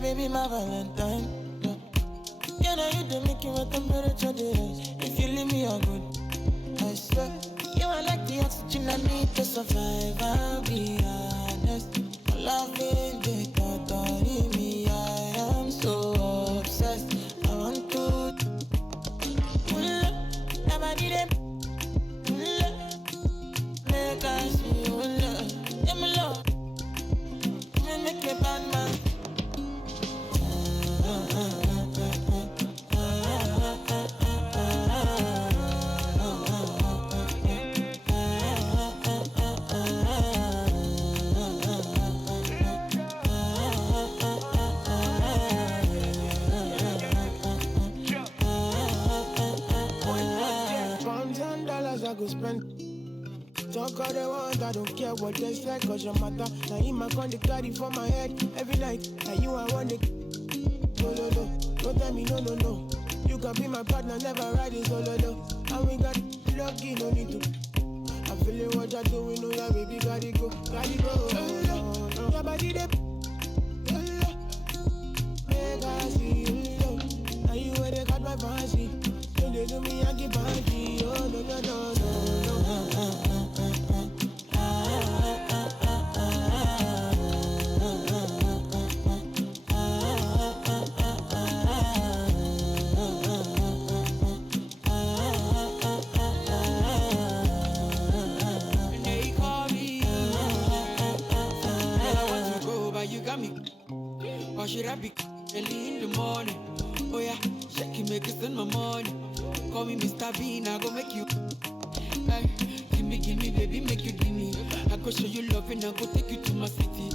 my baby, my Valentine. Yeah, now you don't make it with temperature days. If you leave me, I'm good. I swear, you are like the oxygen I need to survive. I'll be honest. Loving the thought of me, I am so obsessed. I want to never need it. Make us feel love. Yeah, my love. Make a bad man. $1,000 I go spend. Talk all they want, I don't care what they say, cause your matter. Now in my con, they carry for my head every night. Now you I want it. No, no, no, don't tell me no, no, no. You can be my partner, never ride it solo, no. And we got lucky, no need to. I'm feeling what you're doing, oh yeah, baby, gotta go, gotta go. Your body, they make us see you. Now you where they got my fancy. When they do me, I keep party. Oh, no, no, no, no, no. Or should I be early in the morning? Oh yeah, shake it, make it send my money. Call me Mr. Bean, I go make you. Hey, give me, baby, make you give me. I go show you love and I go take you to my city.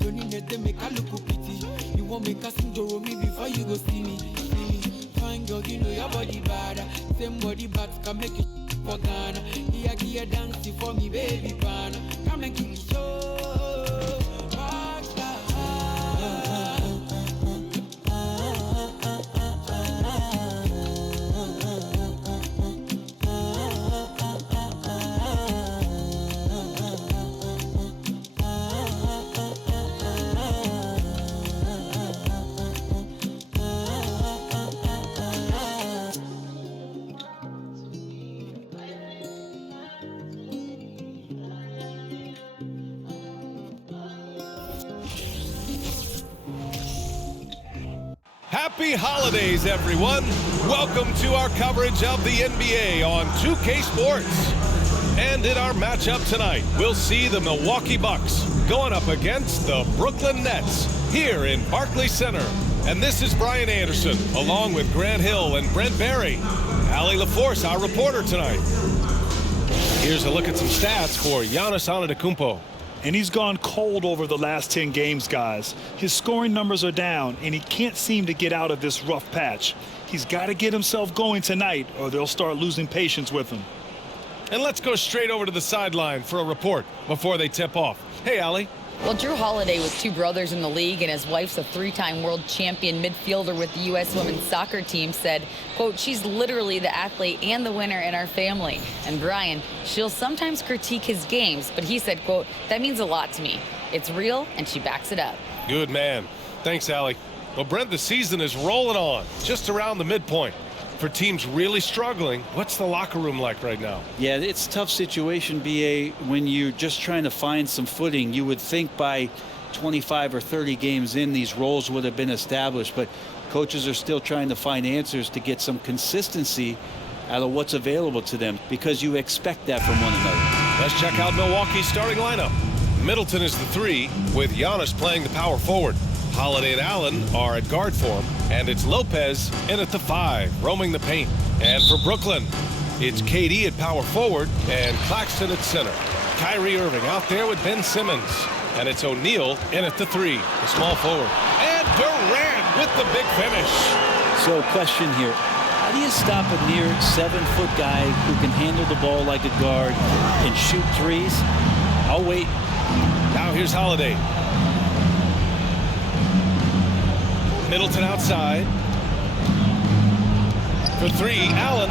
Don't need to make a look pretty. You won't make us enjoy me before you go see me. Fine girl, you know your body bad. Same body bad can make you for Ghana. Here, dancing for me, baby, pana. Come and give me show. Happy holidays, everyone. Welcome to our coverage of the NBA on 2K Sports. And in our matchup tonight, we'll see the Milwaukee Bucks going up against the Brooklyn Nets here in Barclays Center. And this is Brian Anderson, along with Grant Hill and Brent Barry. Allie LaForce, our reporter tonight. Here's a look at some stats for Giannis Antetokounmpo. And he's gone cold over the last 10 games, guys. His scoring numbers are down, and he can't seem to get out of this rough patch. He's got to get himself going tonight, or they'll start losing patience with him. And let's go straight over to the sideline for a report before they tip off. Hey, Allie. Well, Drew Holiday with two brothers in the league, and his wife's a three-time world champion midfielder with the U.S. women's soccer team, said, quote, she's literally the athlete and the winner in our family. And Brian, she'll sometimes critique his games, but he said, quote, that means a lot to me. It's real, and she backs it up. Good man. Thanks, Allie. Well, Brent, the season is rolling on, just around the midpoint. For teams really struggling, what's the locker room like right now? Yeah, it's a tough situation, BA, when you're just trying to find some footing. You would think by 25 or 30 games in, these roles would have been established, but coaches are still trying to find answers to get some consistency out of what's available to them, because you expect that from one another. Let's check out Milwaukee's starting lineup. Middleton is the 3, with Giannis playing the power forward. Holiday and Allen are at guard form, and it's Lopez in at the 5, roaming the paint. And for Brooklyn, it's KD at power forward and Claxton at center. Kyrie Irving out there with Ben Simmons, and it's O'Neal in at the 3, the small forward. And Durant with the big finish. So, question here. How do you stop a near 7-foot guy who can handle the ball like a guard and shoot threes? I'll wait. Now here's Holiday. Middleton outside. For 3, Allen.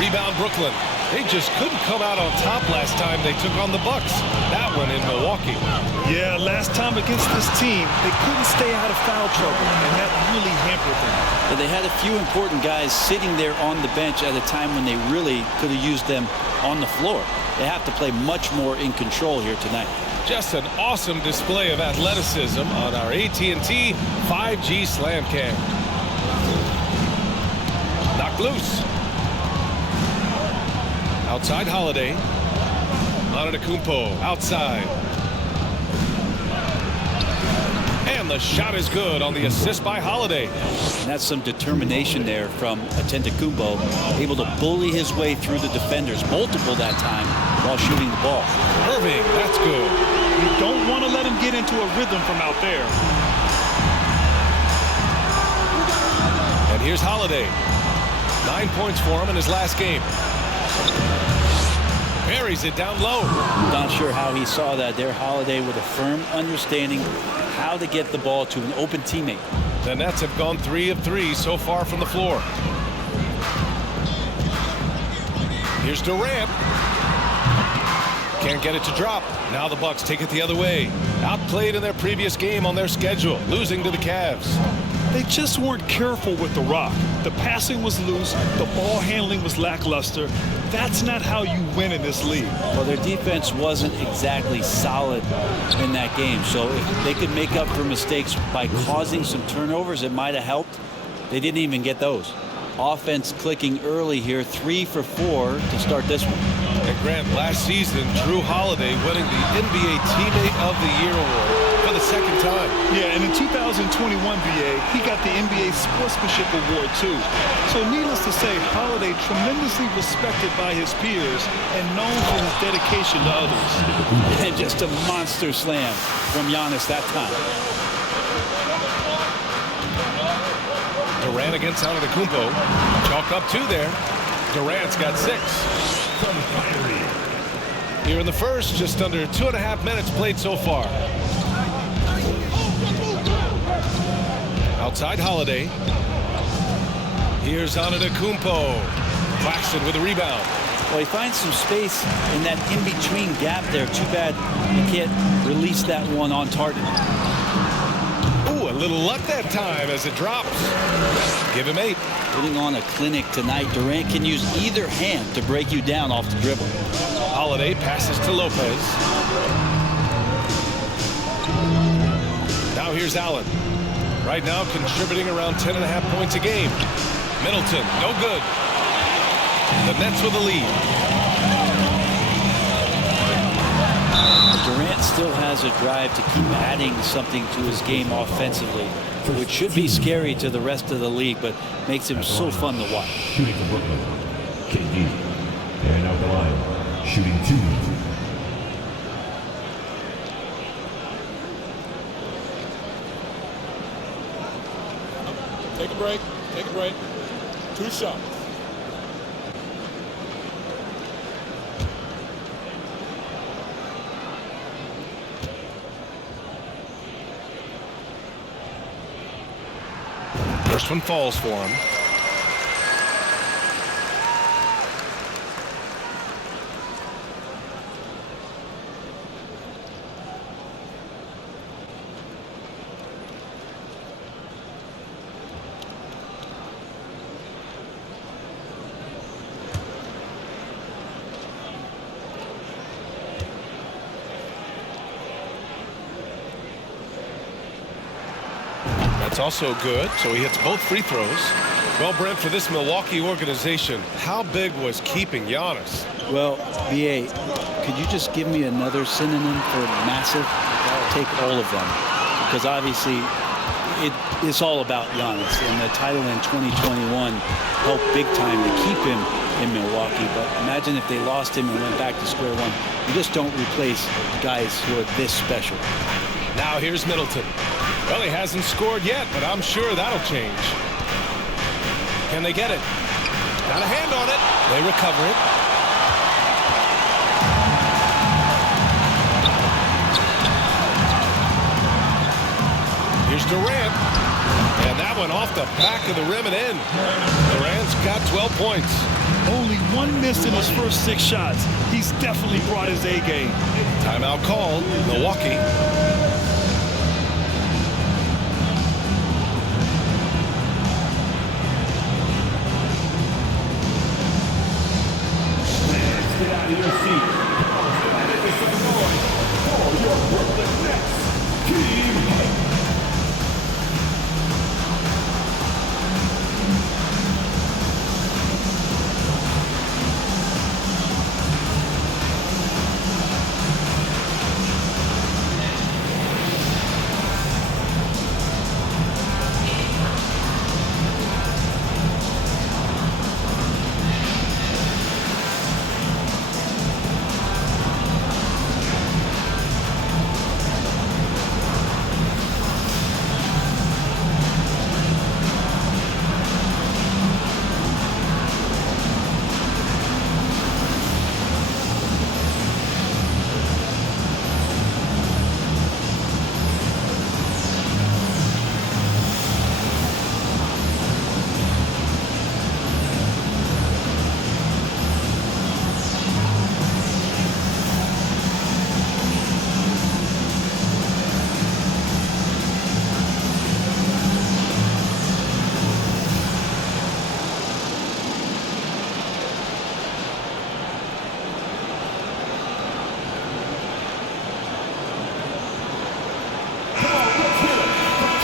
Rebound Brooklyn. They just couldn't come out on top last time they took on the Bucks. That one in Milwaukee. Yeah, last time against this team, they couldn't stay out of foul trouble, and that really hampered them. But they had a few important guys sitting there on the bench at a time when they really could have used them on the floor. They have to play much more in control here tonight. Just an awesome display of athleticism on our AT&T 5G Slam Cam. Knocked loose. Outside Holiday. Antetokounmpo outside. And the shot is good on the assist by Holiday. And that's some determination there from Antetokounmpo, able to bully his way through the defenders multiple that time while shooting the ball. Irving, that's good. You don't want to let him get into a rhythm from out there. And here's Holiday. 9 points for him in his last game. Buries it down low. Not sure how he saw that there. Holiday with a firm understanding how to get the ball to an open teammate. The Nets have gone 3 of 3 so far from the floor. Here's Durant. Can't get it to drop. Now the Bucks take it the other way. Outplayed in their previous game on their schedule, losing to the Cavs. They just weren't careful with the rock. The passing was loose. The ball handling was lackluster. That's not how you win in this league. Well, their defense wasn't exactly solid in that game. So if they could make up for mistakes by causing some turnovers, it might have helped. They didn't even get those. Offense clicking early here, 3 for 4 to start this one. And Grant, last season, Drew Holiday winning the NBA Teammate of the Year award for the second time. Yeah, and in 2021, BA, he got the NBA Sportsmanship Award, too. So needless to say, Holiday tremendously respected by his peers and known for his dedication to others. And just a monster slam from Giannis that time. Durant against Antetokounmpo. Chalk up 2 there. Durant's got 6. Here in the first, just under 2.5 minutes played so far. Outside Holiday. Here's Antetokounmpo. Claxton with a rebound. Well, he finds some space in that in-between gap there. Too bad he can't release that one on target. Ooh, a little luck that time as it drops. Give him 8. Putting on a clinic tonight. Durant can use either hand to break you down off the dribble. Holiday passes to Lopez. Now here's Allen. Right now contributing around 10.5 points a game. Middleton, no good. The Nets with the lead. Durant still has a drive to keep adding something to his game offensively, which should be scary to the rest of the league, but makes him so fun to watch. Shooting for Brooklyn, KD. And out the line, shooting 2. Take a break. Take a break. 2 shots. First one falls for him. That's also good, so he hits both free throws. Well, Brent, for this Milwaukee organization, how big was keeping Giannis? Well, BA, could you just give me another synonym for massive? I'll take all of them, because obviously it's all about Giannis, and the title in 2021 helped big time to keep him in Milwaukee. But imagine if they lost him and went back to square one. You just don't replace guys who are this special. Now here's Middleton. Well, he hasn't scored yet, but I'm sure that'll change. Can they get it? Got a hand on it. They recover it. Here's Durant. And that one off the back of the rim and in. Durant's got 12 points. Only one miss in his first 6 shots. He's definitely brought his A game. Timeout called, Milwaukee. Get out of your seat. Make some noise for your Brooklyn Nets team.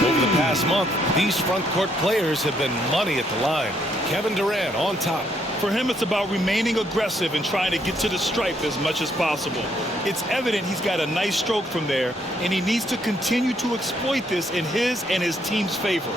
Over the past month, these front court players have been money at the line. Kevin Durant on top. For him, it's about remaining aggressive and trying to get to the stripe as much as possible. It's evident he's got a nice stroke from there, and he needs to continue to exploit this in his and his team's favor.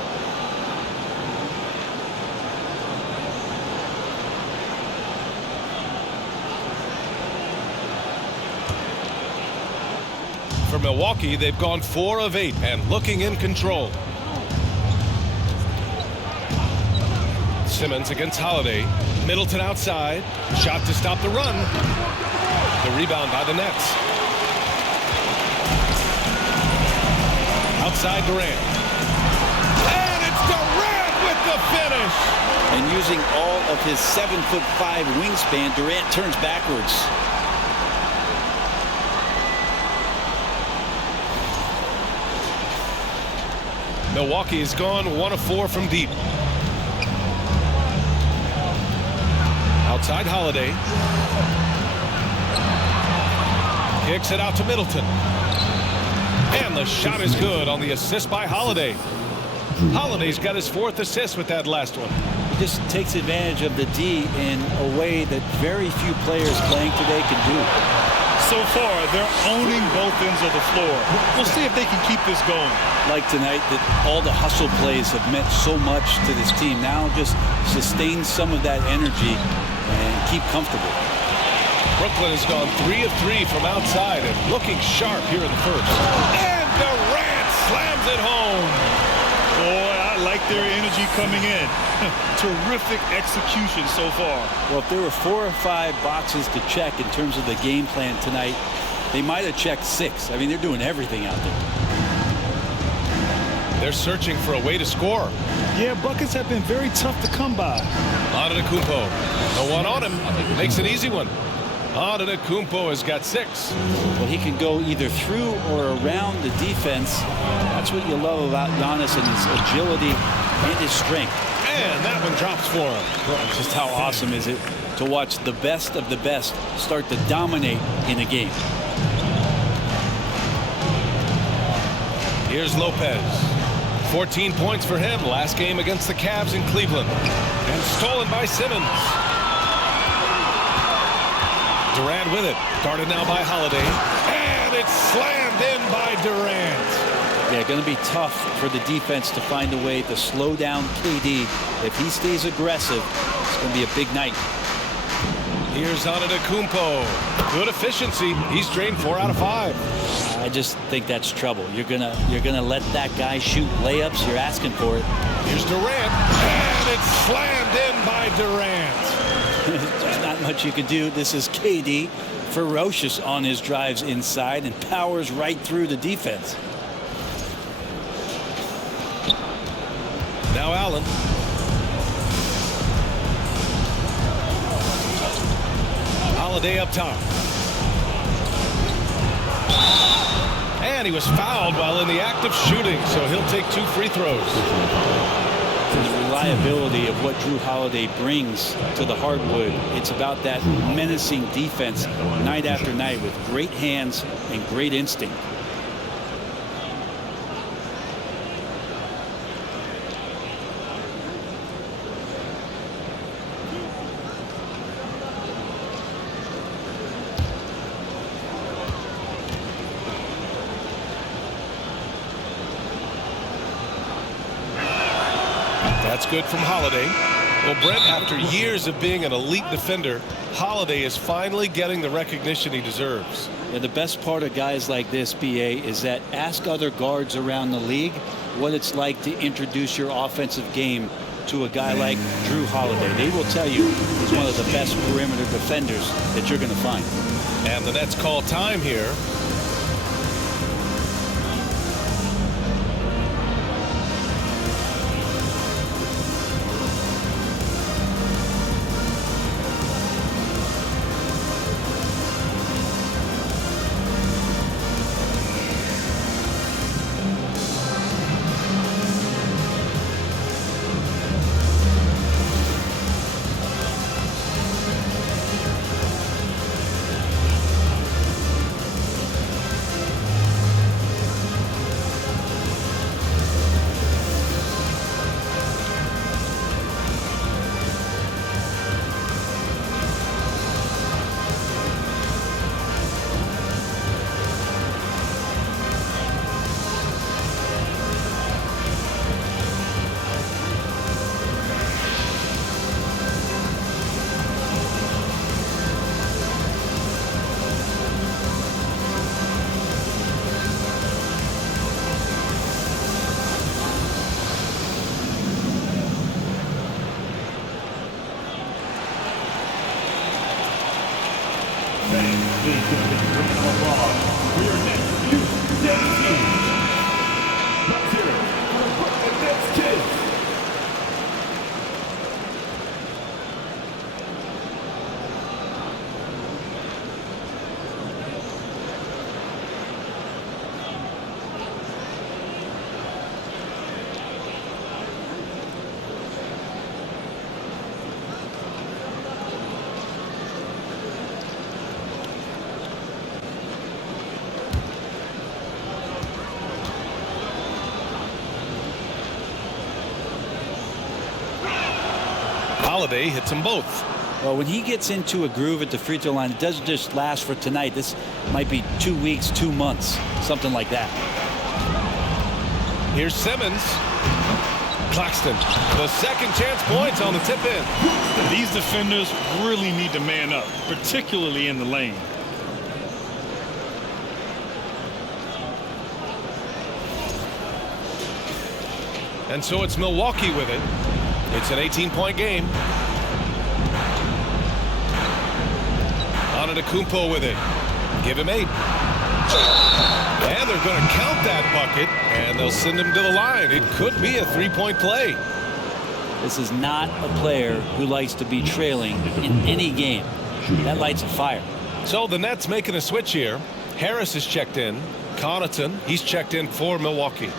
For Milwaukee, they've gone 4 of 8 and looking in control. Simmons against Holiday. Middleton outside. Shot to stop the run. The rebound by the Nets. Outside Durant. And it's Durant with the finish. And using all of his 7'5" wingspan, Durant turns backwards. Milwaukee has gone 1 of 4 from deep. Outside Holiday. Kicks it out to Middleton. And the shot is good on the assist by Holiday. Holiday's got his 4th assist with that last one. He just takes advantage of the D in a way that very few players playing today can do. So far, they're owning both ends of the floor. We'll see if they can keep this going. Like tonight, that all the hustle plays have meant so much to this team. Now just sustain some of that energy and keep comfortable. Brooklyn has gone 3 of 3 from outside and looking sharp here in the first. And Durant slams it home. Boy, I like their energy coming in. Terrific execution so far. Well, if there were 4 or 5 boxes to check in terms of the game plan tonight, they might have checked 6. I mean, they're doing everything out there. They're searching for a way to score. Yeah, buckets have been very tough to come by. Antetokounmpo. The one on him makes an easy one. Antetokounmpo has got 6. Well, he can go either through or around the defense. That's what you love about Giannis and his agility and his strength. And that one drops for him. Well, just how awesome is it to watch the best of the best start to dominate in a game. Here's Lopez. 14 points for him last game against the Cavs in Cleveland. And stolen by Simmons. Durant with it. Guarded now by Holiday. And it's slammed in by Durant. Yeah, going to be tough for the defense to find a way to slow down KD. If he stays aggressive, it's going to be a big night. Here's Antetokounmpo. Good efficiency. He's drained 4 out of 5. I just think that's trouble. You're gonna let that guy shoot layups. You're asking for it. Here's Durant, and it's slammed in by Durant. There's not much you can do. This is KD, ferocious on his drives inside and powers right through the defense. Now Allen. Holiday up top. And he was fouled while in the act of shooting, so he'll take 2 free throws. The reliability of what Drew Holiday brings to the hardwood. It's about that menacing defense night after night with great hands and great instinct. That's good from Holiday. Well, Brent, after years of being an elite defender, Holiday is finally getting the recognition he deserves. And the best part of guys like this, BA, is that ask other guards around the league what it's like to introduce your offensive game to a guy like Drew Holiday. They will tell you he's one of the best perimeter defenders that you're going to find. And the Nets call time here. Holiday hits them both. Well, when he gets into a groove at the free throw line, it doesn't just last for tonight. This might be 2 weeks, 2 months, something like that. Here's Simmons. Claxton, the second chance points on the tip in. These defenders really need to man up, particularly in the lane. And so it's Milwaukee with it. It's an 18-point game. Antetokounmpo with it. Give him 8. And they're going to count that bucket, and they'll send him to the line. It could be a 3-point play. This is not a player who likes to be trailing in any game. That lights a fire. So the Nets making a switch here. Harris is checked in. Connaughton, he's checked in for Milwaukee.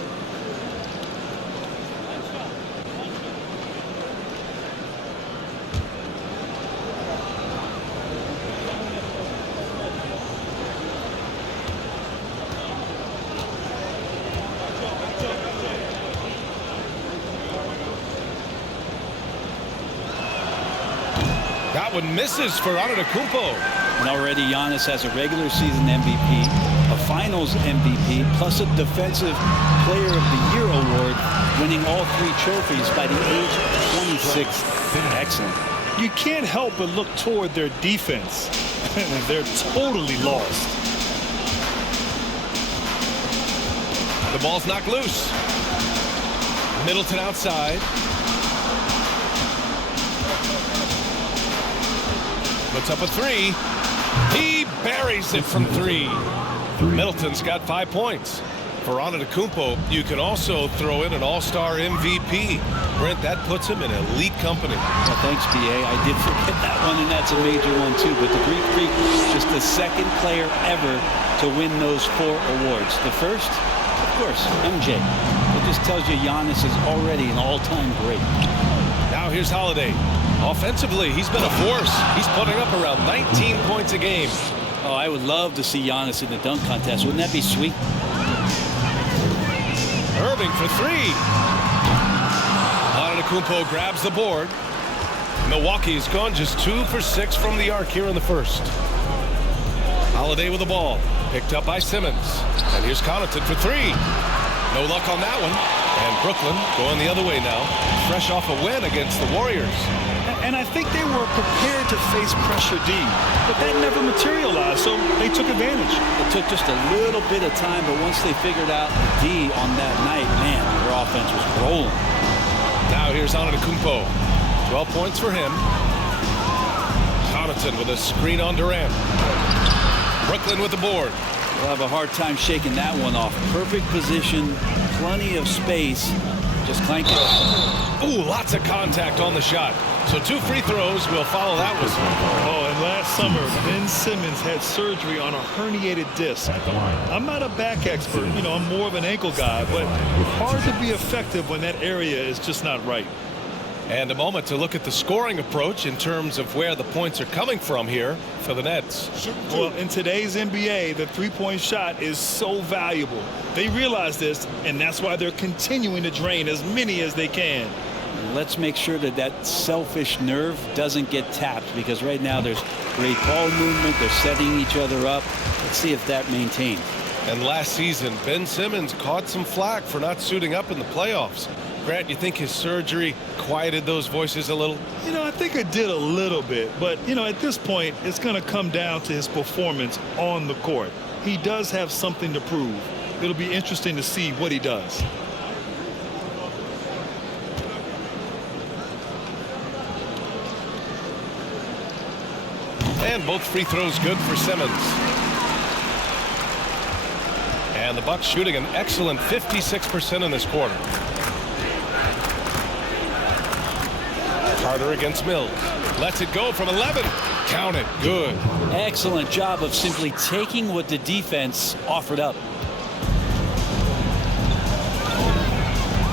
That one misses for Antetokounmpo. And already Giannis has a regular season MVP, a finals MVP, plus a defensive player of the year award, winning all 3 trophies by the age of 26. Excellent. You can't help but look toward their defense. They're totally lost. The ball's knocked loose. Middleton outside. Puts up a 3. He buries it from 3. Middleton's got 5 points. For Antetokounmpo, you can also throw in an all-star MVP. Brent, that puts him in elite company. Well, thanks, B.A. I did forget that one, and that's a major one, too. But the Greek Freak, just the second player ever to win those 4 awards. The first, of course, MJ. It just tells you Giannis is already an all-time great. Now here's Holiday. Offensively, he's been a force. He's putting up around 19 points a game. Oh, I would love to see Giannis in the dunk contest. Wouldn't that be sweet? Irving for 3. Antetokounmpo grabs the board. Milwaukee's gone just 2 for 6 from the arc here in the first. Holiday with the ball. Picked up by Simmons. And here's Connaughton for 3. No luck on that one. And Brooklyn going the other way now. Fresh off a win against the Warriors. And I think they were prepared to face pressure D, but that never materialized, so they took advantage. It took just a little bit of time, but once they figured out D on that night, man, their offense was rolling. Now here's Antetokounmpo. 12 points for him. Connaughton with a screen on Durant. Brooklyn with the board. They'll have a hard time shaking that one off. Perfect position, plenty of space. Just clank it. Ooh, lots of contact on the shot. So 2 free throws will follow that one. Oh, and last summer, Ben Simmons had surgery on a herniated disc. I'm not a back expert. You know, I'm more of an ankle guy, but hard to be effective when that area is just not right. And a moment to look at the scoring approach in terms of where the points are coming from here for the Nets. Well, in today's NBA, the three-point shot is so valuable. They realize this, and that's why they're continuing to drain as many as they can. Let's make sure that that selfish nerve doesn't get tapped, because right now there's great ball movement. They're setting each other up. Let's see if that maintains. And last season, Ben Simmons caught some flack for not suiting up in the playoffs. Grant, you think his surgery quieted those voices a little? You know, I think it did a little bit. But, you know, at this point, it's going to come down to his performance on the court. He does have something to prove. It'll be interesting to see what he does. And both free throws good for Simmons. And the Bucks shooting an excellent 56% in this quarter. Carter against Mills. Lets it go from 11. Count it. Good. Excellent job of simply taking what the defense offered up.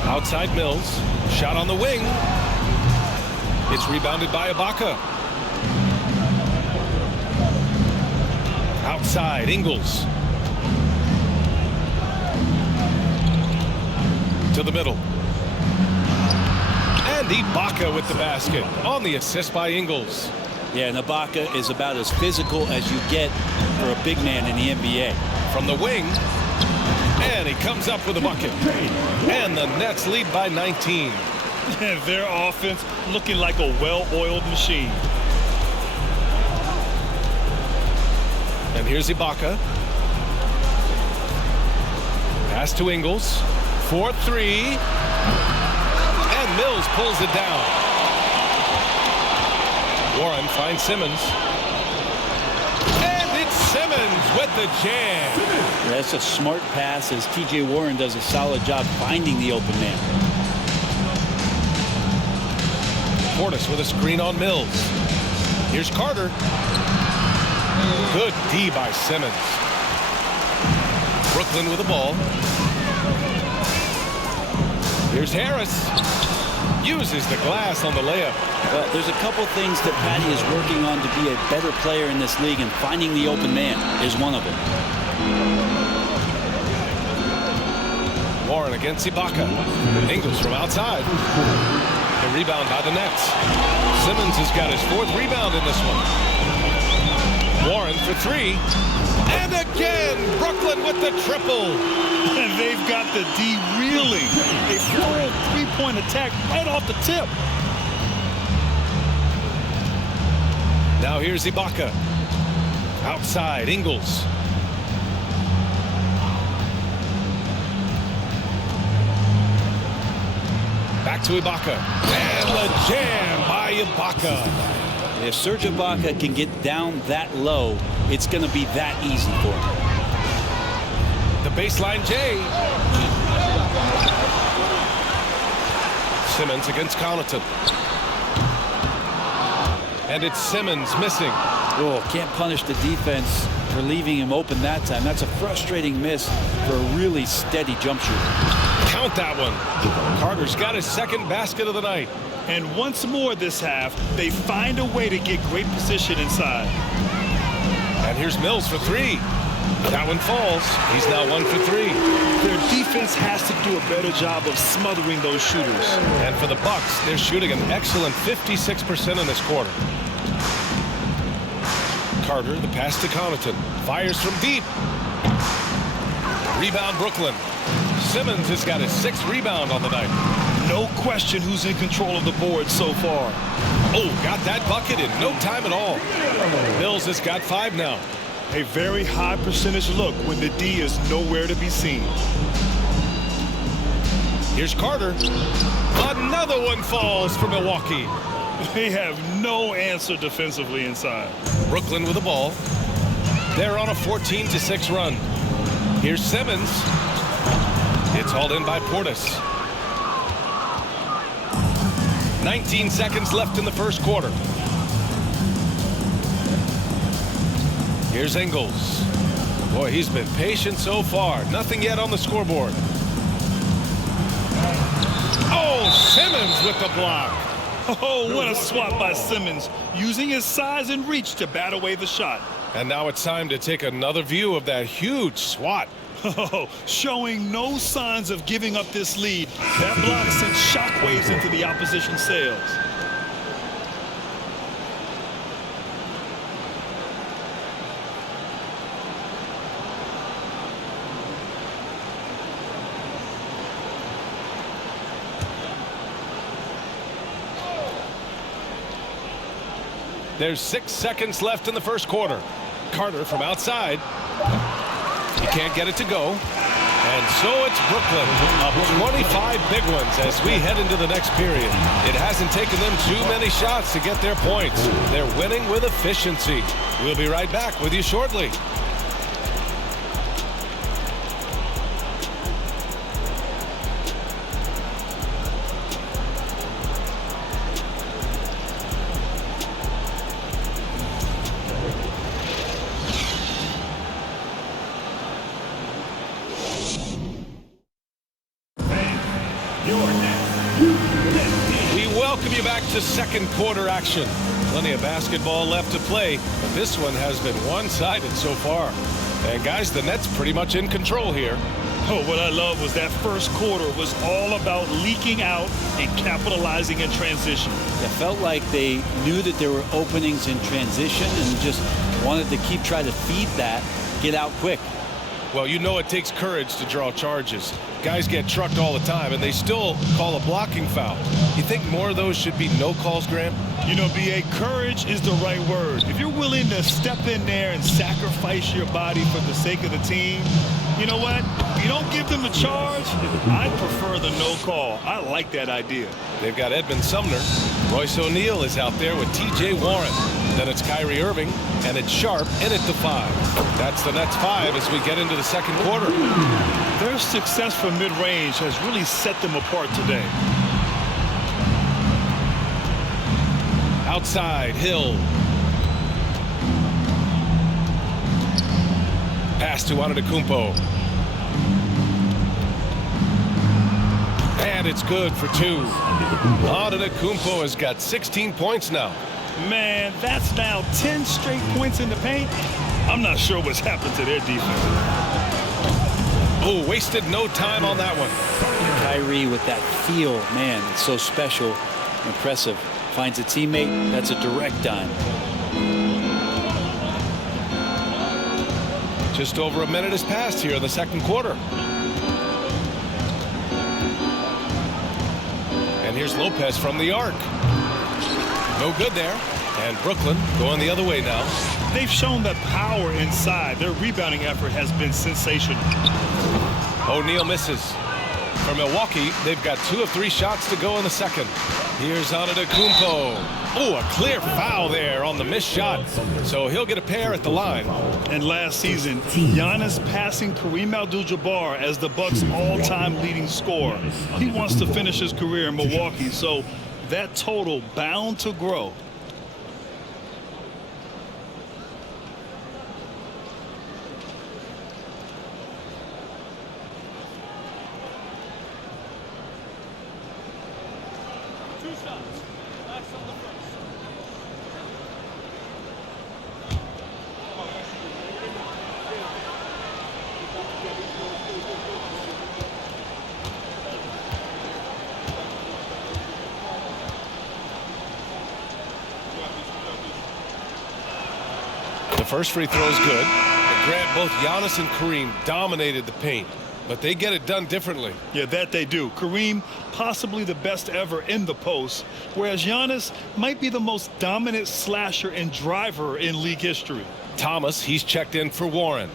Outside Mills. Shot on the wing. It's rebounded by Ibaka. Outside Ingles. To the middle. And Ibaka with the basket on the assist by Ingles. Yeah, and Ibaka is about as physical as you get for a big man in the NBA. From the wing. And he comes up with a bucket. And the Nets lead by 19. And their offense looking like a well-oiled machine. And here's Ibaka. Pass to Ingles. 4-3. And Mills pulls it down. Warren finds Simmons. And it's Simmons with the jam. That's a smart pass, as T.J. Warren does a solid job finding the open man. Portis with a screen on Mills. Here's Carter. Good D by Simmons. Brooklyn with the ball. Here's Harris. Uses the glass on the layup. Well, there's a couple things that Patty is working on to be a better player in this league, and finding the open man is one of them. Warren against Ibaka. Ingles from outside. The rebound by the Nets. Simmons has got his 4th rebound in this one. Warren for 3. And again, Brooklyn with the triple. And they've got the D reeling. A full three-point attack right off the tip. Now here's Ibaka. Outside, Ingles. Back to Ibaka. And the jam by Ibaka. If Serge Ibaka can get down that low, it's going to be that easy for him. The Baseline J. Simmons against Connaughton. And it's Simmons missing. Oh, can't punish the defense for leaving him open that time. That's a frustrating miss for a really steady jump shooter. Count that one. Carter's got his second basket of the night. And once more this half, they find a way to get great position inside. And here's Mills for three. That one falls. He's now 1 for 3. Their defense has to do a better job of smothering those shooters. And for the Bucks, they're shooting an excellent 56% in this quarter. Carter, the pass to Connaughton. Fires from deep. Rebound Brooklyn. Simmons has got his 6th rebound on the night. No question who's in control of the board so far. Oh, got that bucket in no time at all. Mills has got 5 now. A very high percentage look when the D is nowhere to be seen. Here's Carter. Another one falls for Milwaukee. They have no answer defensively inside. Brooklyn with the ball. They're on a 14-6 run. Here's Simmons. It's hauled in by Portis. 19 seconds left in the first quarter. Here's Ingles. Boy, he's been patient so far. Nothing yet on the scoreboard. Oh, Simmons with the block. Oh, what a swat by Simmons, using his size and reach to bat away the shot. And now it's time to take another view of that huge swat. Oh, showing no signs of giving up this lead. That block sent shockwaves into the opposition sails. There's 6 seconds left in the first quarter. Carter from outside. He can't get it to go. And so it's Brooklyn up 25 big ones as we head into the next period. It hasn't taken them too many shots to get their points. They're winning with efficiency. We'll be right back with you shortly. To second quarter action. Plenty of basketball left to play, but this one has been one-sided so far. And guys, the Nets pretty much in control here. Oh, what I love was that first quarter was all about leaking out and capitalizing in transition. It felt like they knew that there were openings in transition and just wanted to keep trying to feed that, get out quick. Well, you know it takes courage to draw charges. Guys get trucked all the time, and they still call a blocking foul. You think more of those should be no calls, Graham? You know, B.A., courage is the right word. If you're willing to step in there and sacrifice your body for the sake of the team, you know what? If you don't give them a charge, I prefer the no call. I like that idea. They've got Edmund Sumner. Royce O'Neal is out there with T.J. Warren. Then it's Kyrie Irving, and it's Sharp in at the 5. That's the Nets 5 as we get into the second quarter. Their success from mid-range has really set them apart today. Outside, Hill. Pass to Antetokounmpo. And it's good for 2. Antetokounmpo has got 16 points now. Man, that's now 10 straight points in the paint. I'm not sure what's happened to their defense. Oh, wasted no time on that one. Kyrie with that feel, man, it's so special, impressive. Finds a teammate, that's a direct dime. Just over a minute has passed here in the second quarter. And here's Lopez from the arc. No good there. And Brooklyn going the other way now. They've shown that power inside. Their rebounding effort has been sensational. O'Neal misses. For Milwaukee, they've got 2 of 3 shots to go in the second. Here's Antetokounmpo. Oh, a clear foul there on the missed shot. So he'll get a pair at the line. And last season, Giannis passing Kareem Abdul-Jabbar as the Bucks' all-time leading scorer. He wants to finish his career in Milwaukee, so that total bound to grow. The first free throw is good. But Grant, both Giannis and Kareem dominated the paint, but they get it done differently. Yeah, that they do. Kareem, possibly the best ever in the post, whereas Giannis might be the most dominant slasher and driver in league history. Thomas, he's checked in for Warren.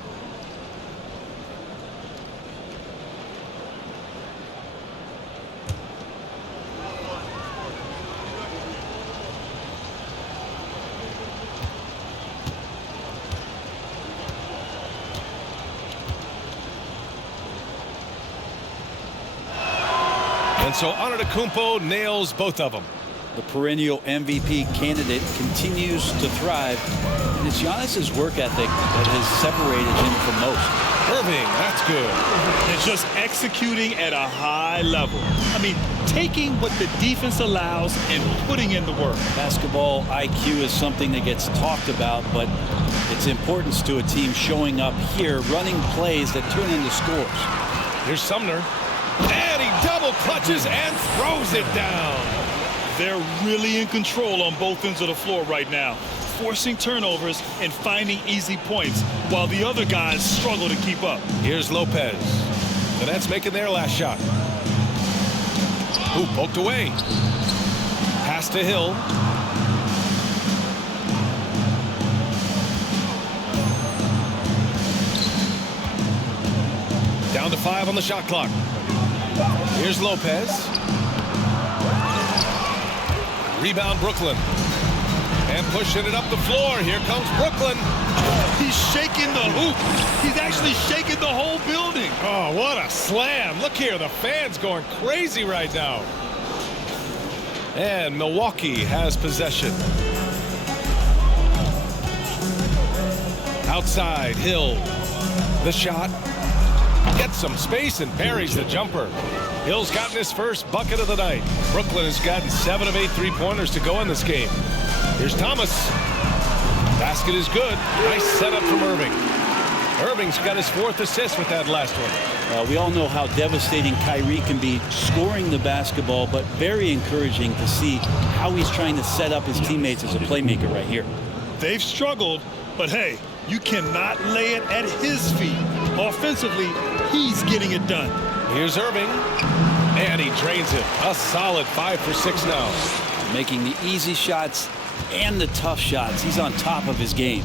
And so Antetokounmpo nails both of them. The perennial MVP candidate continues to thrive, and it's Giannis's work ethic that has separated him from most. Irving, that's good. And just executing at a high level. I mean, taking what the defense allows and putting in the work. Basketball IQ is something that gets talked about, but its importance to a team showing up here, running plays that turn into scores. Here's Sumner. And he double clutches and throws it down. They're really in control on both ends of the floor right now, forcing turnovers and finding easy points while the other guys struggle to keep up. Here's Lopez. The Nets making their last shot. Ooh, poked away. Pass to Hill. Down to 5 on the shot clock. Here's Lopez. Rebound Brooklyn. And pushing it up the floor. Here comes Brooklyn. He's shaking the hoop. He's actually shaking the whole building. Oh, what a slam. Look here, the fans going crazy right now. And Milwaukee has possession. Outside, Hill. The shot. Gets some space and parries the jumper. Hill's gotten his first bucket of the night. Brooklyn has gotten 7 of 8 three-pointers to go in this game. Here's Thomas. Basket is good. Nice setup from Irving. Irving's got his 4th assist with that last one. We all know how devastating Kyrie can be scoring the basketball, but very encouraging to see how he's trying to set up his teammates as a playmaker right here. They've struggled, but hey, you cannot lay it at his feet. Offensively, he's getting it done. Here's Irving, and he drains it. A solid 5 for 6 now. Making the easy shots and the tough shots. He's on top of his game.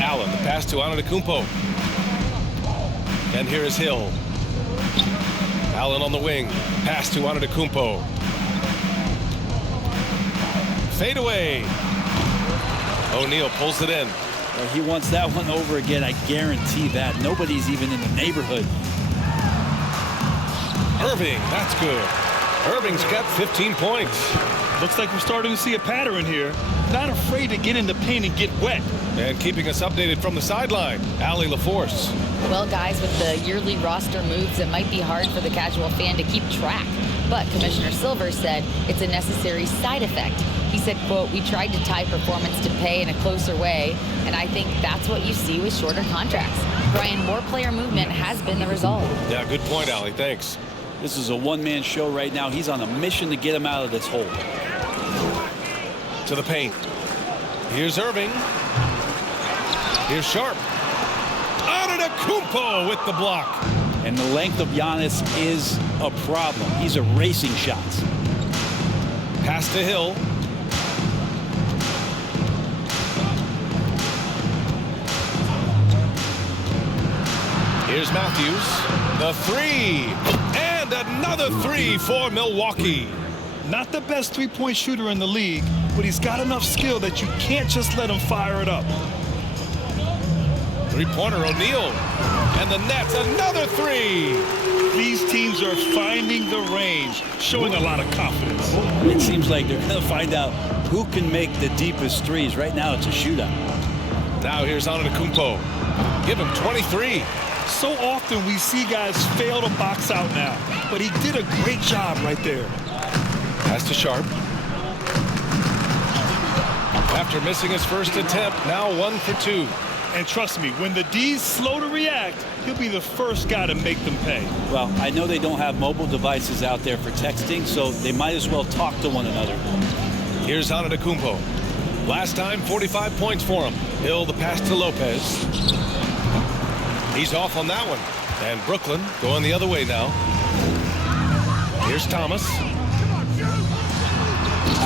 Allen, the pass to Antetokounmpo. And here is Hill. Allen on the wing. Pass to Antetokounmpo. Fade away. O'Neal pulls it in. He wants that one over again. I guarantee that. Nobody's even in the neighborhood. Irving, that's good. Irving's got 15 points. Looks like we're starting to see a pattern here. Not afraid to get in the paint and get wet. And keeping us updated from the sideline, Allie LaForce. Well, guys, with the yearly roster moves, it might be hard for the casual fan to keep track. But Commissioner Silver said it's a necessary side effect. He said, quote, "We tried to tie performance to pay in a closer way, and I think that's what you see with shorter contracts." Brian, more player movement has been the result. Yeah, good point, Allie. Thanks. This is a one-man show right now. He's on a mission to get him out of this hole. To the paint. Here's Irving. Here's Sharp. Antetokounmpo with the block. And the length of Giannis is a problem. He's erasing shots. Pass to Hill. Here's Matthews. The 3. And another three for Milwaukee. Not the best three-point shooter in the league, but he's got enough skill that you can't just let him fire it up. Three-pointer O'Neal. And the Nets, another three. These teams are finding the range, showing a lot of confidence. It seems like they're going to find out who can make the deepest threes. Right now, it's a shootout. Now here's Antetokounmpo. Give him 23. So often we see guys fail to box out now, but he did a great job right there. Pass to Sharp. After missing his first attempt, now 1 for 2. And trust me, when the D's slow to react, he'll be the first guy to make them pay. Well, I know they don't have mobile devices out there for texting, so they might as well talk to one another. Here's Antetokounmpo. Last time, 45 points for him. Hill the pass to Lopez. He's off on that one. And Brooklyn going the other way now. Here's Thomas.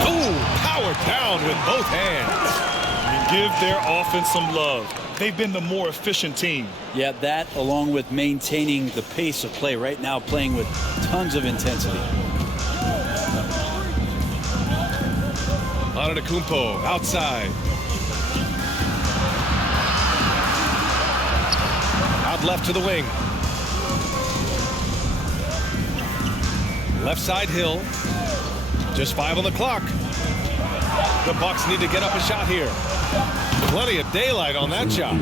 Oh, powered down with both hands. Give their offense some love. They've been the more efficient team. Yeah, that along with maintaining the pace of play right now, playing with tons of intensity. Antetokounmpo outside. Out left to the wing. Left side Hill. Just 5 on the clock. The Bucks need to get up a shot here. Plenty of daylight on that shot.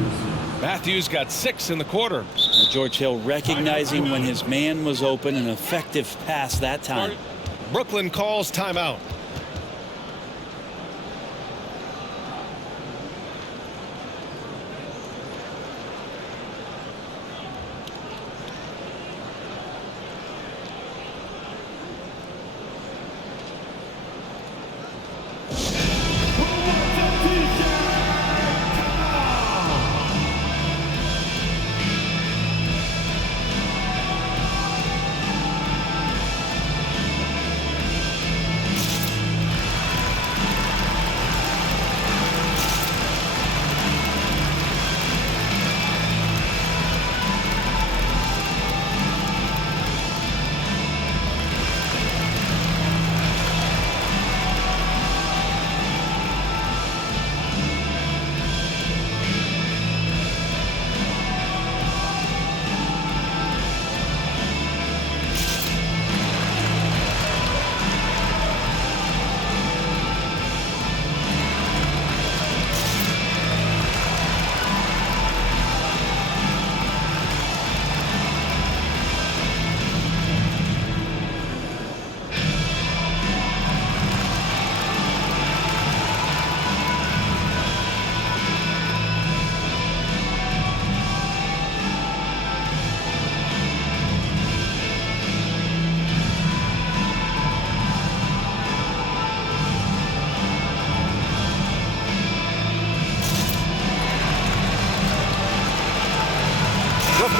Matthews got 6 in the quarter. George Hill recognizing when his man was open, an effective pass that time. Brooklyn calls timeout.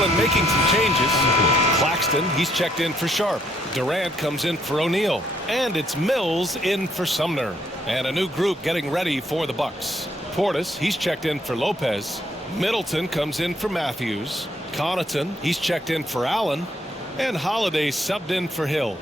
Brooklyn making some changes. Claxton, he's checked in for Sharp. Durant comes in for O'Neal. And it's Mills in for Sumner. And a new group getting ready for the Bucks. Portis, he's checked in for Lopez. Middleton comes in for Matthews. Connaughton, he's checked in for Allen. And Holiday subbed in for Hill.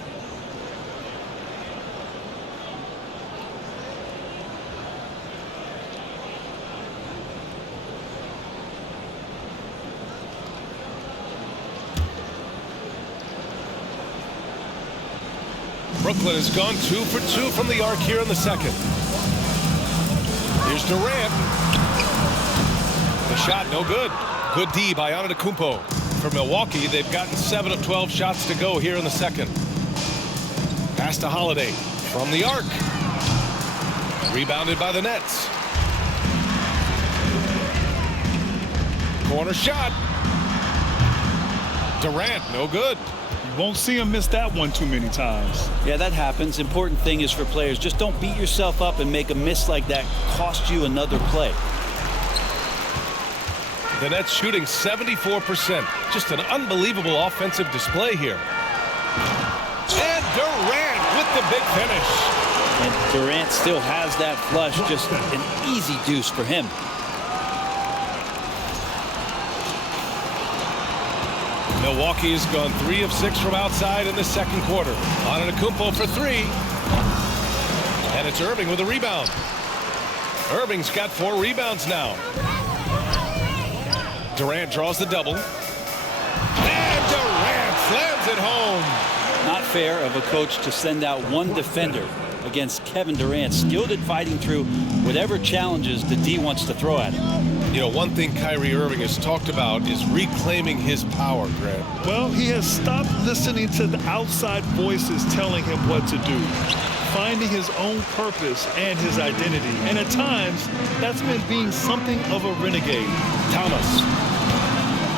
Brooklyn has gone 2 for 2 from the arc here in the second. Here's Durant. The shot no good. Good D by Antetokounmpo. For Milwaukee, they've gotten 7 of 12 shots to go here in the second. Pass to Holiday from the arc. Rebounded by the Nets. Corner shot. Durant, no good. Won't see him miss that one too many times. Yeah, that happens. Important thing is for players, just don't beat yourself up and make a miss like that cost you another play. The Nets shooting 74%. Just an unbelievable offensive display here. And Durant with the big finish. And Durant still has that flush, just an easy deuce for him. Milwaukee has gone 3 of 6 from outside in the second quarter. Antetokounmpo for 3. And it's Irving with a rebound. Irving's got 4 rebounds now. Durant draws the double. And Durant slams it home. Not fair of a coach to send out one defender against Kevin Durant, skilled at fighting through whatever challenges the D wants to throw at him. You know, one thing Kyrie Irving has talked about is reclaiming his power, Grant. Well, he has stopped listening to the outside voices telling him what to do, finding his own purpose and his identity. And at times, that's meant being something of a renegade. Thomas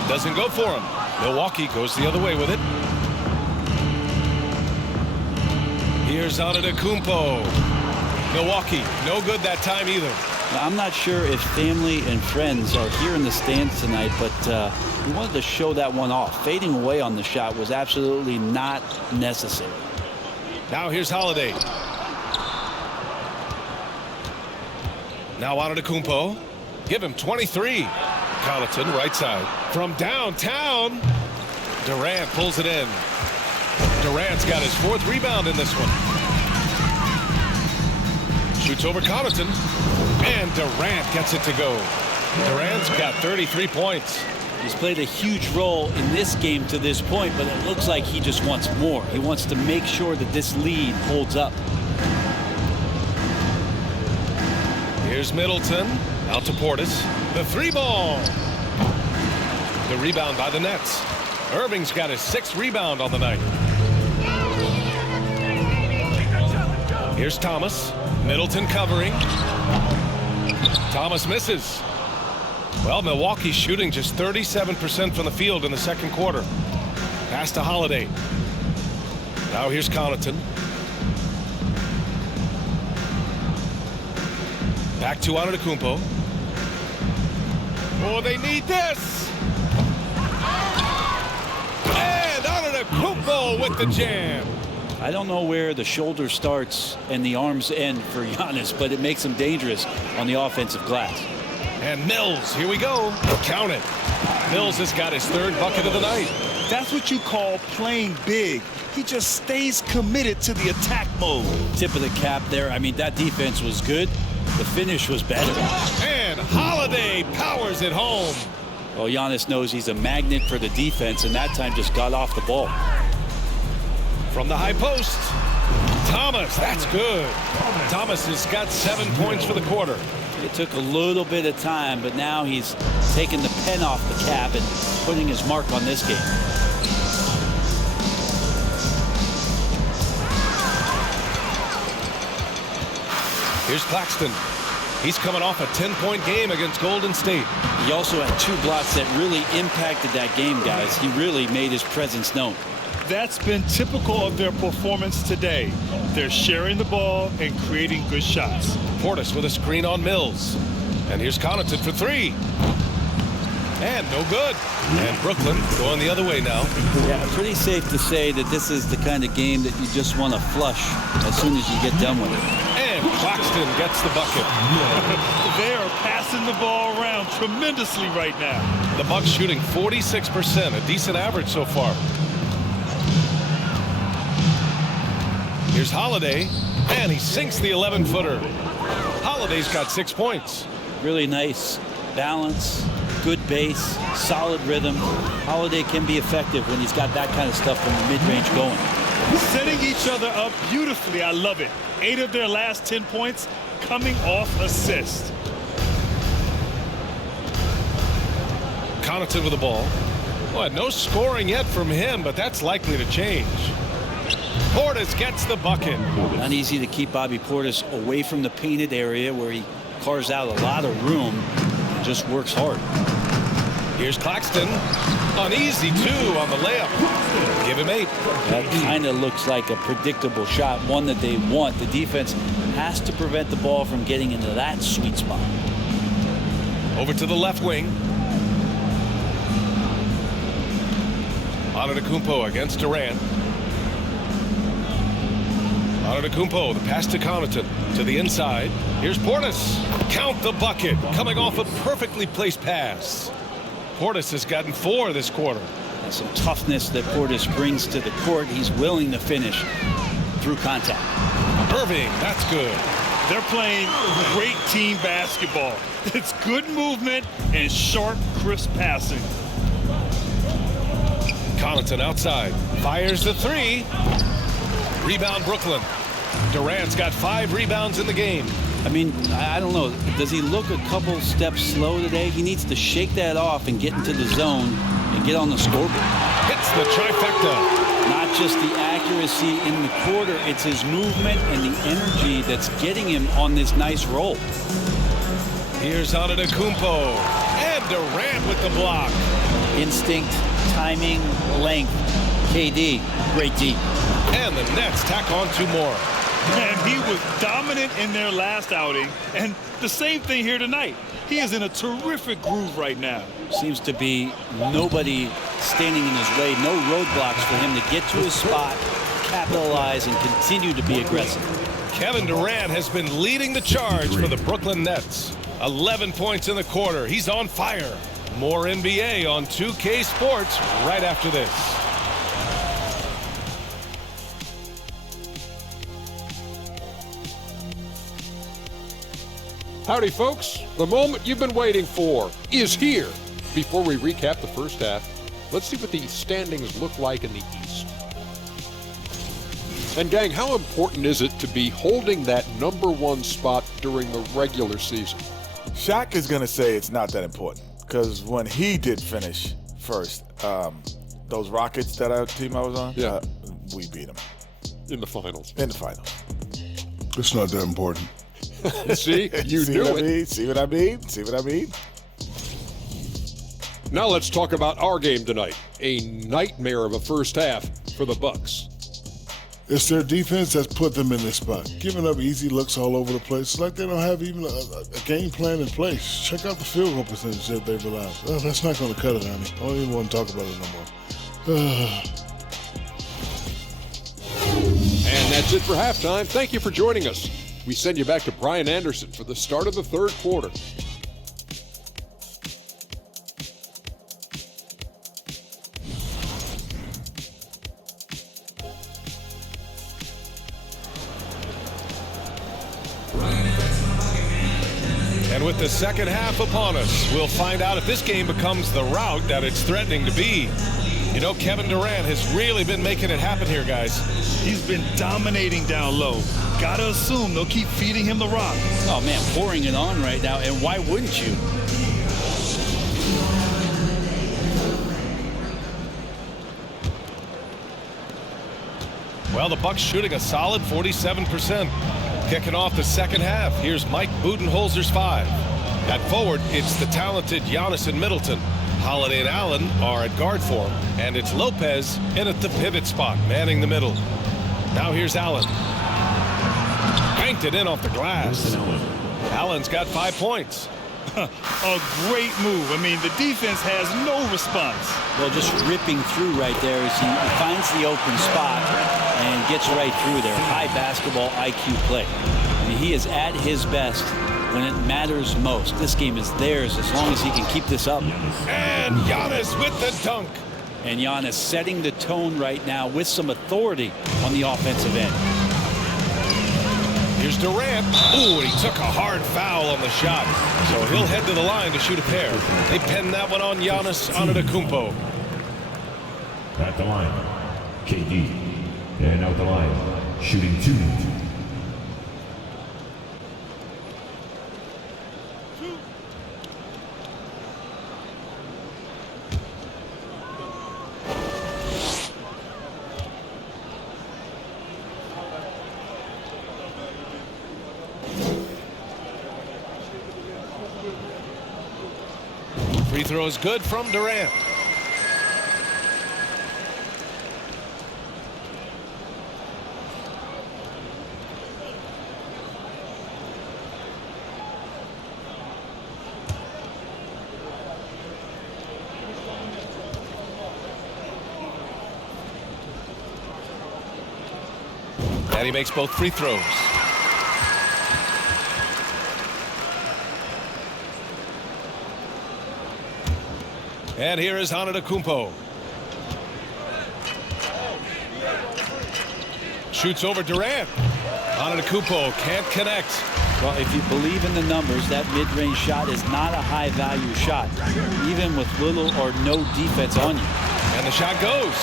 doesn't go for him. Milwaukee goes the other way with it. Here's Antetokounmpo. Milwaukee, no good that time either. Now, I'm not sure if family and friends are here in the stands tonight, but he wanted to show that one off. Fading away on the shot was absolutely not necessary. Now here's Holiday. Now Antetokounmpo. Give him 23. Connaughton right side. From downtown. Durant pulls it in. Durant's got his 4th rebound in this one. Shoots over Connaughton. And Durant gets it to go. Durant's got 33 points. He's played a huge role in this game to this point, but it looks like he just wants more. He wants to make sure that this lead holds up. Here's Middleton. Out to Portis. The 3-ball. The rebound by the Nets. Irving's got his 6th rebound on the night. Here's Thomas. Middleton covering. Thomas misses. Well, Milwaukee's shooting just 37% from the field in the second quarter. Pass to Holiday. Now here's Connaughton. Back to Antetokounmpo. Oh, they need this. And Antetokounmpo with the jam. I don't know where the shoulder starts and the arms end for Giannis, but it makes him dangerous on the offensive glass. And Mills, here we go. Count it. Mills has got his 3rd bucket of the night. That's what you call playing big. He just stays committed to the attack mode. Tip of the cap there. I mean, that defense was good. The finish was better. And Holiday powers it home. Well, Giannis knows he's a magnet for the defense, and that time just got off the ball. From the high post, Thomas, that's good. Thomas has got 7 points for the quarter. It took a little bit of time, but now he's taking the pen off the cap and putting his mark on this game. Here's Claxton. He's coming off a 10-point game against Golden State. He also had 2 blocks that really impacted that game, guys. He really made his presence known. That's been typical of their performance today. They're sharing the ball and creating good shots. Portis with a screen on Mills. And here's Connaughton for 3. And no good. And Brooklyn going the other way now. Yeah, pretty safe to say that this is the kind of game that you just want to flush as soon as you get done with it. And Claxton gets the bucket. They are passing the ball around tremendously right now. The Bucks shooting 46%, a decent average so far. Here's Holiday, and he sinks the 11-footer. Holiday's got 6 points. Really nice balance, good base, solid rhythm. Holiday can be effective when he's got that kind of stuff from the mid-range going. Setting each other up beautifully. I love it. 8 of their last 10 points coming off assist. Connaughton with the ball. Well, no scoring yet from him, but that's likely to change. Portis gets the bucket. Not easy to keep Bobby Portis away from the painted area where he carves out a lot of room and just works hard. Here's Claxton. An easy 2 on the layup. Give him 8. That kind of looks like a predictable shot, one that they want. The defense has to prevent the ball from getting into that sweet spot. Over to the left wing. Antetokounmpo against Durant. Antetokounmpo, the pass to Connaughton, to the inside. Here's Portis. Count the bucket, coming off a perfectly placed pass. Portis has gotten 4 this quarter. some toughness that Portis brings to the court. He's willing to finish through contact. Irving, that's good. They're playing great team basketball. It's good movement and sharp, crisp passing. Connaughton outside. Fires the three. Rebound Brooklyn. Durant's got 5 rebounds in the game. I mean, I don't know. Does he look a couple steps slow today? He needs to shake that off and get into the zone and get on the scoreboard. Hits the trifecta. Not just the accuracy in the quarter, it's his movement and the energy that's getting him on this nice roll. Here's Antetokounmpo. And Durant with the block. Instinct, timing, length. KD, great D. And the Nets tack on 2 more. And he was dominant in their last outing, and the same thing here tonight. He is in a terrific groove right now. Seems to be nobody standing in his way, no roadblocks for him to get to his spot, capitalize, and continue to be aggressive. Kevin Durant has been leading the charge for the Brooklyn Nets. 11 points in the quarter. He's on fire. More NBA on 2K Sports right after this. Howdy, folks. The moment you've been waiting for is here. Before we recap the first half, let's see what the standings look like in the East. And gang, how important is it to be holding that #1 spot during the regular season? Shaq is going to say it's not that important because when he did finish first, those Rockets that team I was on, we beat them. In the finals. In the finals. It's not that important. See? You See knew what I it. mean? See what I mean? See what I mean? Now let's talk about our game tonight. A nightmare of a first half for the Bucks. It's their defense that's put them in this spot. Giving up easy looks all over the place. It's like they don't have even a game plan in place. Check out the field goal percentage that they've allowed. Oh, that's not going to cut it, honey. I don't even want to talk about it no more. And that's it for halftime. Thank you for joining us. We send you back to Brian Anderson for the start of the third quarter. And with the second half upon us, we'll find out if this game becomes the rout that it's threatening to be. You know, Kevin Durant has really been making it happen here, guys. He's been dominating down low. Gotta assume they'll keep feeding him the rock. Oh, man, pouring it on right now, and why wouldn't you? Well, the Bucks shooting a solid 47%. Kicking off the second half, here's Mike Budenholzer's 5. At forward, it's the talented Giannis and Middleton. Holiday and Allen are at guard for him, and it's Lopez in at the pivot spot, manning the middle. Now here's Allen. Banked it in off the glass. Allen's got 5 points. A great move. I mean, the defense has no response. Well, just ripping through right there as he finds the open spot and gets right through there. High basketball IQ play. I mean, he is at his best when it matters most. This game is theirs as long as he can keep this up. And Giannis with the dunk. And Giannis setting the tone right now with some authority on the offensive end. Here's Durant. Ooh, and he took a hard foul on the shot. So he'll head to the line to shoot a pair. They pinned that one on Giannis Antetokounmpo. At the line, KD. And out the line, shooting 2. Free throw is good from Durant. And he makes both free throws. And here is Antetokounmpo. Shoots over Durant. Antetokounmpo can't connect. Well, if you believe in the numbers, that mid-range shot is not a high-value shot, even with little or no defense on you. And the shot goes.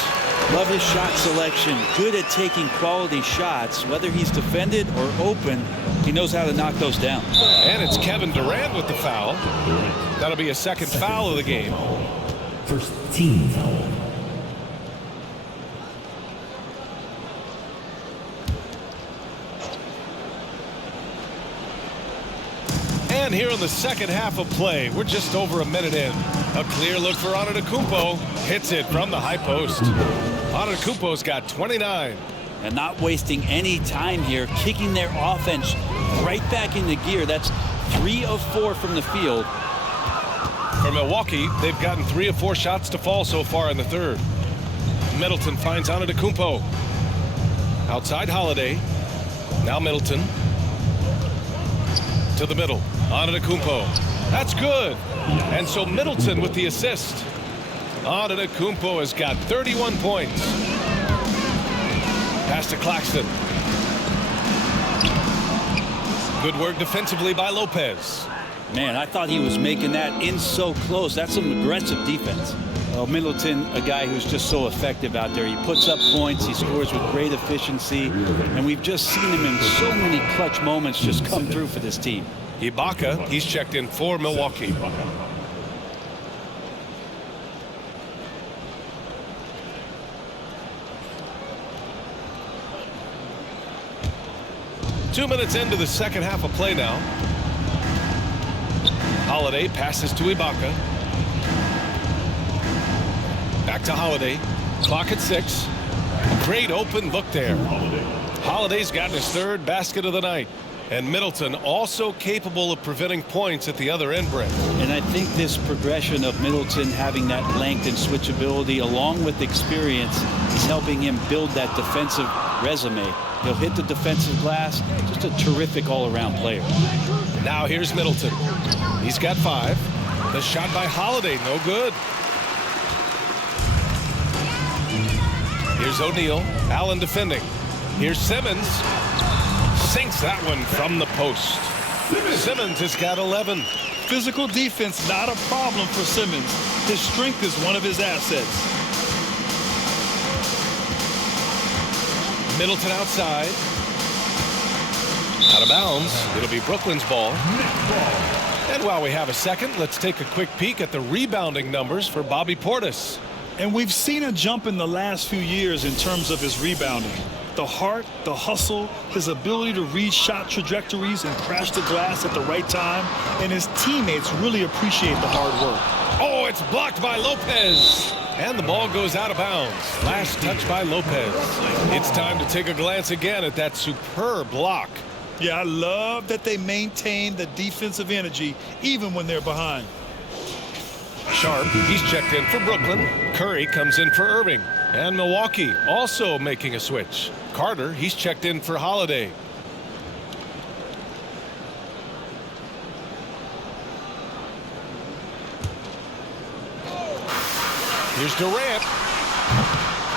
Love his shot selection. Good at taking quality shots. Whether he's defended or open, he knows how to knock those down. And it's Kevin Durant with the foul. That'll be a second foul of the game. First team foul. And here in the second half of play, we're just over a minute in. A clear look for Antetokounmpo. Hits it from the high post. Antetokounmpo's got 29. And not wasting any time here, kicking their offense right back into gear. That's 3 of 4 from the field. For Milwaukee, they've gotten 3 of 4 shots to fall so far in the third. Middleton finds Antetokounmpo. Outside Holiday. Now Middleton. To the middle. Antetokounmpo. That's good. And so Middleton with the assist. Antetokounmpo has got 31 points. Pass to Claxton. Good work defensively by Lopez. Man, I thought he was making that in so close. That's some aggressive defense. Middleton, a guy who's just so effective out there. He puts up points. He scores with great efficiency. And we've just seen him in so many clutch moments just come through for this team. Ibaka, he's checked in for Milwaukee. Two minutes into the second half of play now. Holiday passes to Ibaka. Back to Holiday. Clock at 6. Great open look there. Holiday's gotten his third basket of the night. And Middleton also capable of preventing points at the other end, Brent. And I think this progression of Middleton having that length and switchability along with experience is helping him build that defensive resume. He'll hit the defensive glass. Just a terrific all-around player. Now here's Middleton. He's got 5. The shot by Holiday, no good. Here's O'Neal. Allen defending. Here's Simmons. Sinks that one from the post. Simmons has got 11. Physical defense, not a problem for Simmons. His strength is one of his assets. Middleton outside. Out of bounds. It'll be Brooklyn's ball. And while we have a second, let's take a quick peek at the rebounding numbers for Bobby Portis. And we've seen a jump in the last few years in terms of his rebounding. The heart, the hustle, his ability to read shot trajectories and crash the glass at the right time, and his teammates really appreciate the hard work. Oh, it's blocked by Lopez. And the ball goes out of bounds. Last touch by Lopez. It's time to take a glance again at that superb block. Yeah, I love that they maintain the defensive energy even when they're behind. Sharp, he's checked in for Brooklyn. Curry comes in for Irving. And Milwaukee also making a switch. Carter, he's checked in for Holiday. Here's Durant.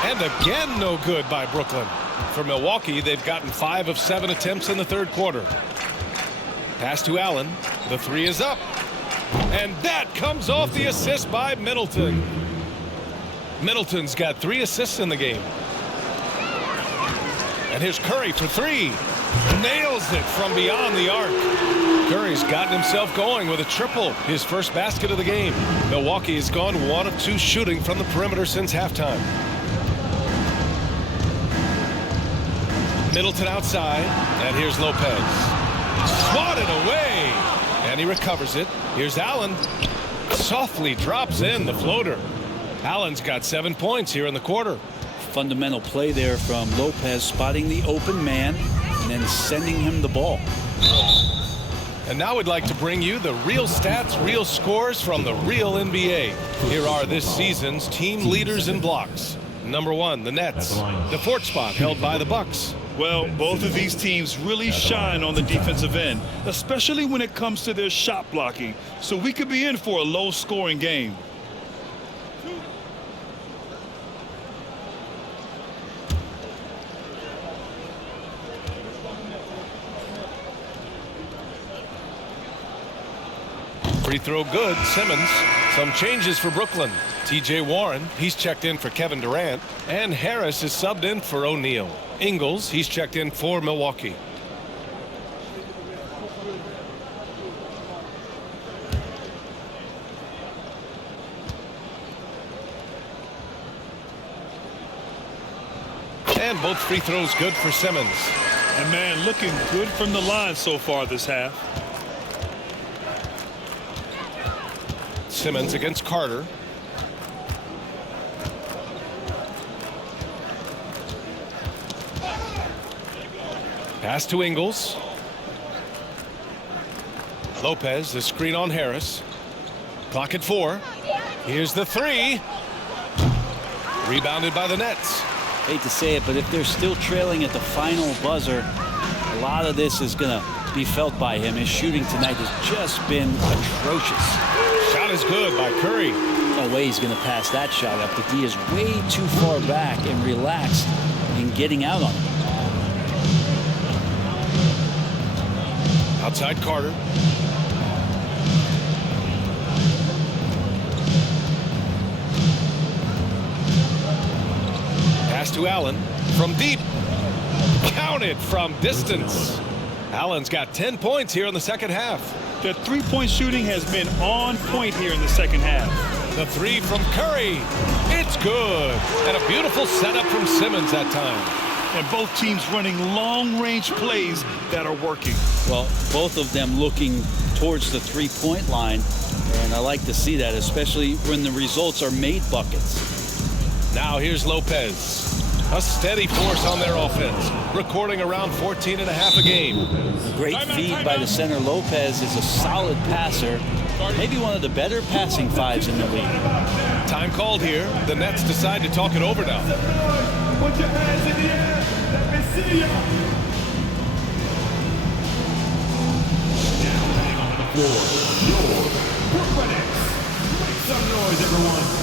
And again, no good by Brooklyn. For Milwaukee, they've gotten 5 of 7 attempts in the third quarter. Pass to Allen. The 3 is up. And that comes off the assist by Middleton. Middleton's got 3 assists in the game. And here's Curry for 3. Nails it from beyond the arc. Curry's gotten himself going with a triple, his first basket of the game. Milwaukee has gone 1 of 2 shooting from the perimeter since halftime. Middleton outside, and here's Lopez. Swatted away, and he recovers it. Here's Allen. Softly drops in the floater. Allen's got 7 points here in the quarter. Fundamental play there from Lopez, spotting the open man and then sending him the ball. And now we'd like to bring you the real stats, real scores from the real NBA. Here are this season's team leaders in blocks. Number 1, the Nets. The 4th spot held by the Bucks. Well, both of these teams really shine on the defensive end, especially when it comes to their shot blocking. So we could be in for a low-scoring game. Free throw good, Simmons. Some changes for Brooklyn. TJ Warren, he's checked in for Kevin Durant. And Harris is subbed in for O'Neal. Ingles, he's checked in for Milwaukee. And both free throws good for Simmons. And man, looking good from the line so far this half. Simmons against Carter. Pass to Ingles. Lopez, the screen on Harris. Clock at 4. Here's the 3. Rebounded by the Nets. Hate to say it, but if they're still trailing at the final buzzer, a lot of this is going to be felt by him. His shooting tonight has just been atrocious. Shot is good by Curry. No way he's going to pass that shot up. The D is way too far back and relaxed in getting out on it. Outside Carter. Pass to Allen from deep. Counted from distance. Allen's got 10 points here in the second half. The three-point shooting has been on point here in the second half. The 3 from Curry. It's good. And a beautiful setup from Simmons that time. And both teams running long-range plays that are working. Well, both of them looking towards the three-point line. And I like to see that, especially when the results are made buckets. Now here's Lopez. A steady force on their offense, recording around 14.5 a game. Great feed by the center. Lopez is a solid passer. Maybe one of the better passing fives in the league. Time called here. The Nets decide to talk it over now. Put your hands in the air. Let me see you. Now on the floor, your Brooklyn Nets. Make some noise, everyone.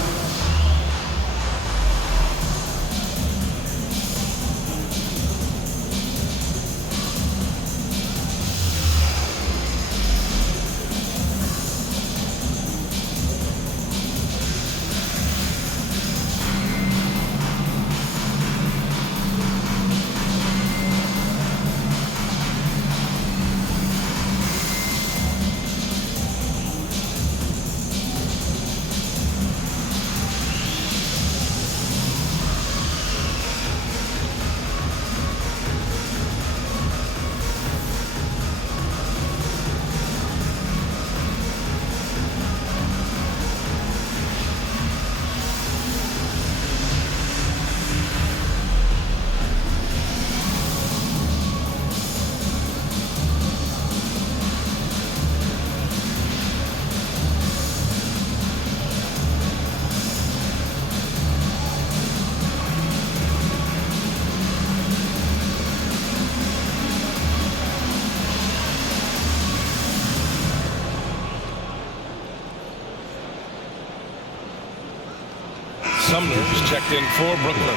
Sumner's checked in for Brooklyn.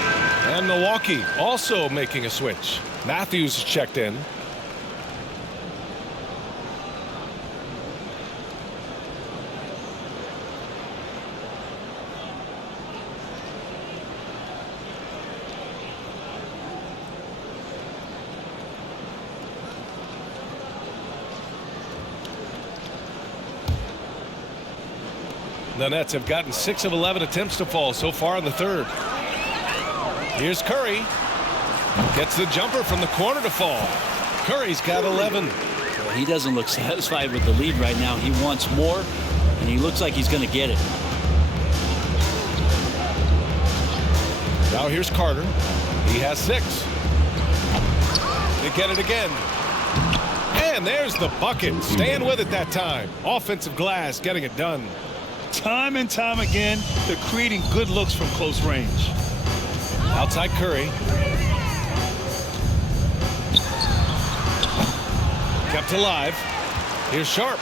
And Milwaukee also making a switch. Matthews checked in. The Nets have gotten 6 of 11 attempts to fall so far in the third. Here's Curry. Gets the jumper from the corner to fall. Curry's got 11. Well, he doesn't look satisfied with the lead right now. He wants more, and he looks like he's going to get it. Now here's Carter. He has 6. They get it again. And there's the bucket. Staying with it that time. Offensive glass getting it done. Time and time again, they're creating good looks from close range. Outside Curry. Kept alive. Here's Sharp.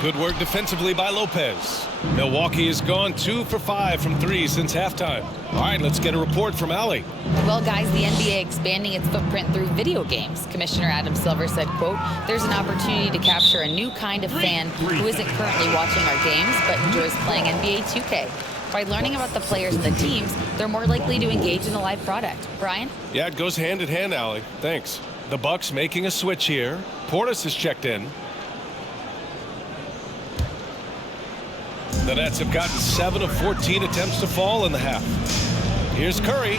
Good work defensively by Lopez. Milwaukee has gone 2 for 5 from 3 since halftime. All right, let's get a report from Allie. Well, guys, the NBA expanding its footprint through video games. Commissioner Adam Silver said, quote, there's an opportunity to capture a new kind of fan who isn't currently watching our games but enjoys playing NBA 2K. By learning about the players and the teams, they're more likely to engage in the live product. Brian? Yeah, it goes hand in hand, Allie. Thanks. The Bucks making a switch here. Portis is checked in. The Nets have gotten 7 of 14 attempts to fall in the half. Here's Curry.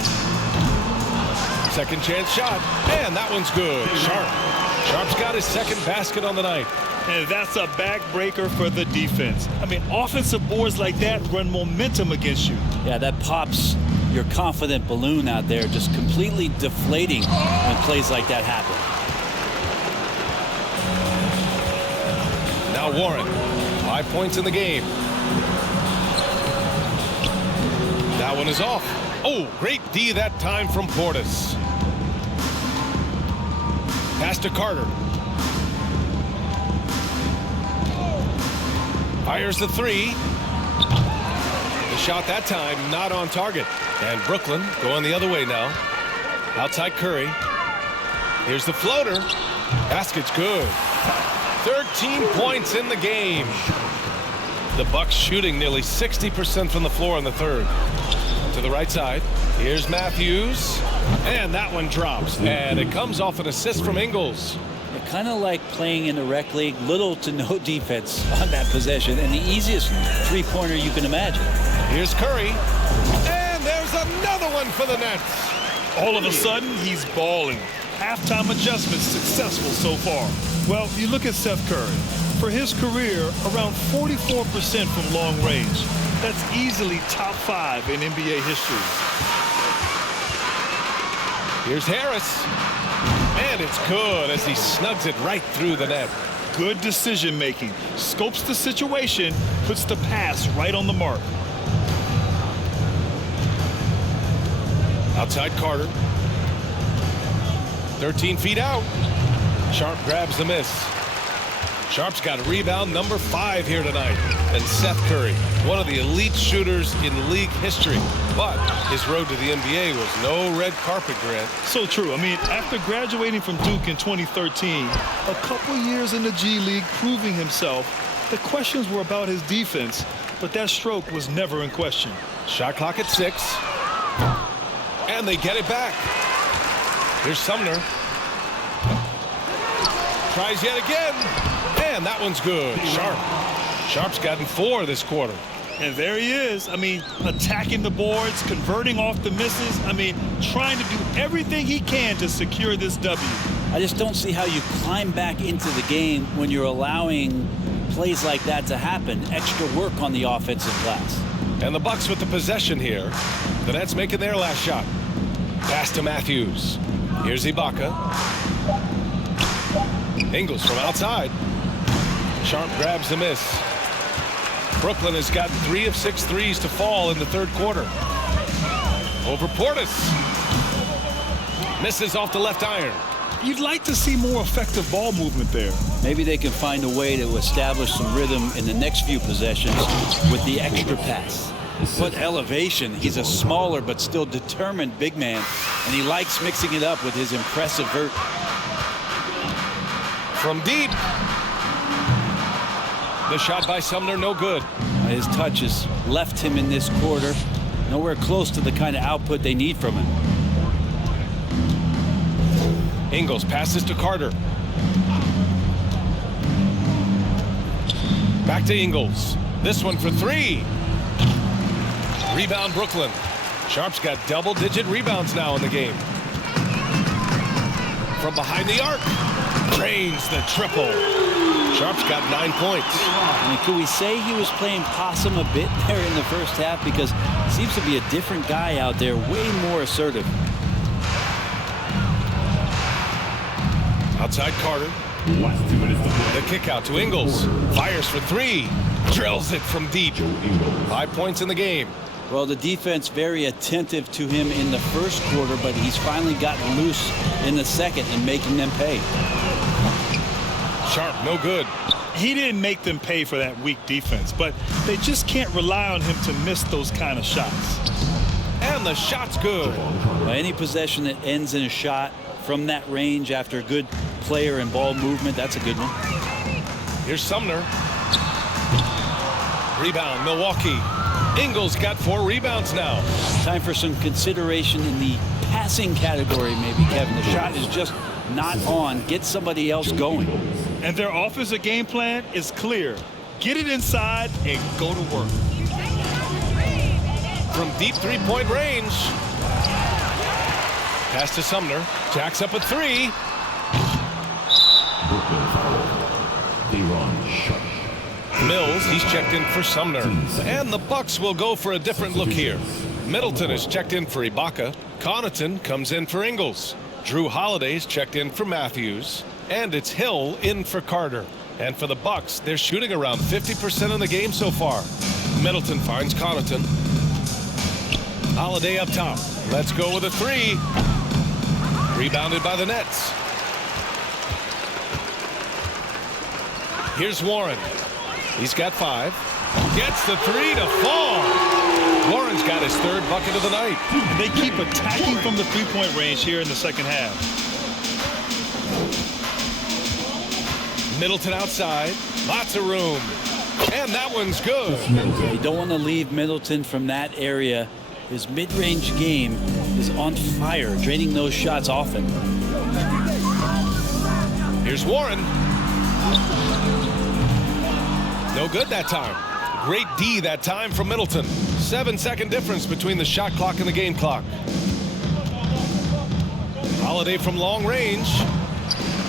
Second chance shot. And that one's good. Sharp's got his second basket on the night. And that's a backbreaker for the defense. I mean, offensive boards like that run momentum against you. Yeah, that pops your confident balloon out there, just completely deflating when plays like that happen. Now Warren, 5 points in the game. That one is off. Oh, great D that time from Portis. Pass to Carter. Fires the 3. The shot that time not on target. And Brooklyn going the other way now. Outside Curry. Here's the floater. Basket's good. 13 points in the game. The Bucks shooting nearly 60% from the floor in the third. To the right side. Here's Matthews. And that one drops. And it comes off an assist from Ingles. Kind of like playing in the rec league, little to no defense on that possession, and the easiest three-pointer you can imagine. Here's Curry. And there's another one for the Nets. All of a sudden, he's balling. Halftime adjustments successful so far. Well, you look at Seth Curry. For his career, around 44% from long range. That's easily top 5 in NBA history. Here's Harris. And it's good as he snugs it right through the net. Good decision making. Scopes the situation, puts the pass right on the mark. Outside Carter. 13 feet out. Sharp grabs the miss. Sharp's got rebound number 5 here tonight. And Seth Curry, one of the elite shooters in league history. But his road to the NBA was no red carpet, Grant. So true. I mean, after graduating from Duke in 2013, a couple years in the G League proving himself, the questions were about his defense, but that stroke was never in question. Shot clock at 6. And they get it back. Here's Sumner. Tries yet again. And that one's good. Sharp's gotten 4 this quarter. And there he is. I mean, attacking the boards, converting off the misses. I mean, trying to do everything he can to secure this W. I just don't see how you climb back into the game when you're allowing plays like that to happen. Extra work on the offensive glass. And the Bucks with the possession here. The Nets making their last shot. Pass to Matthews. Here's Ibaka. Ingles from outside. Sharp grabs the miss. Brooklyn has gotten 3 of 6 threes to fall in the third quarter. Over Portis. Misses off the left iron. You'd like to see more effective ball movement there. Maybe they can find a way to establish some rhythm in the next few possessions with the extra pass. What elevation. He's a smaller but still determined big man, and he likes mixing it up with his impressive vert. From deep. The shot by Sumner, no good. His touch has left him in this quarter. Nowhere close to the kind of output they need from him. Ingles passes to Carter. Back to Ingles. This one for 3. Rebound Brooklyn. Sharp's got double-digit rebounds now in the game. From behind the arc. Drains the triple. Sharp's got 9 points. I mean, could we say he was playing possum a bit there in the first half? Because he seems to be a different guy out there, way more assertive. Outside Carter. The kick out to Ingles. Fires for 3. Drills it from deep. 5 points in the game. Well, the defense very attentive to him in the first quarter, but he's finally gotten loose in the second and making them pay. Sharp, no good. He didn't make them pay for that weak defense, but they just can't rely on him to miss those kind of shots. And the shot's good. Any possession that ends in a shot from that range after a good player and ball movement, that's a good one. Here's Sumner. Rebound, Milwaukee. Ingles got 4 rebounds now. Time for some consideration in the passing category, maybe, Kevin. The shot is just not on. Get somebody else going. And their offensive game plan is clear. Get it inside and go to work. From deep three-point range. Pass to Sumner. Jacks up a 3. Mills, he's checked in for Sumner. And the Bucks will go for a different look here. Middleton is checked in for Ibaka. Connaughton comes in for Ingles. Drew Holiday's checked in for Matthews. And it's Hill in for Carter. And for the Bucks, they're shooting around 50% in the game so far. Middleton finds Connaughton. Holiday up top. Let's go with a 3. Rebounded by the Nets. Here's Warren. He's got 5. Gets the 3 to fall. Warren's got his 3rd bucket of the night. And they keep attacking from the three-point range here in the second half. Middleton outside. Lots of room. And that one's good. You don't want to leave Middleton from that area. His mid-range game is on fire, draining those shots often. Here's Warren. No good that time. Great D that time from Middleton. 7-second difference between the shot clock and the game clock. Holiday from long range.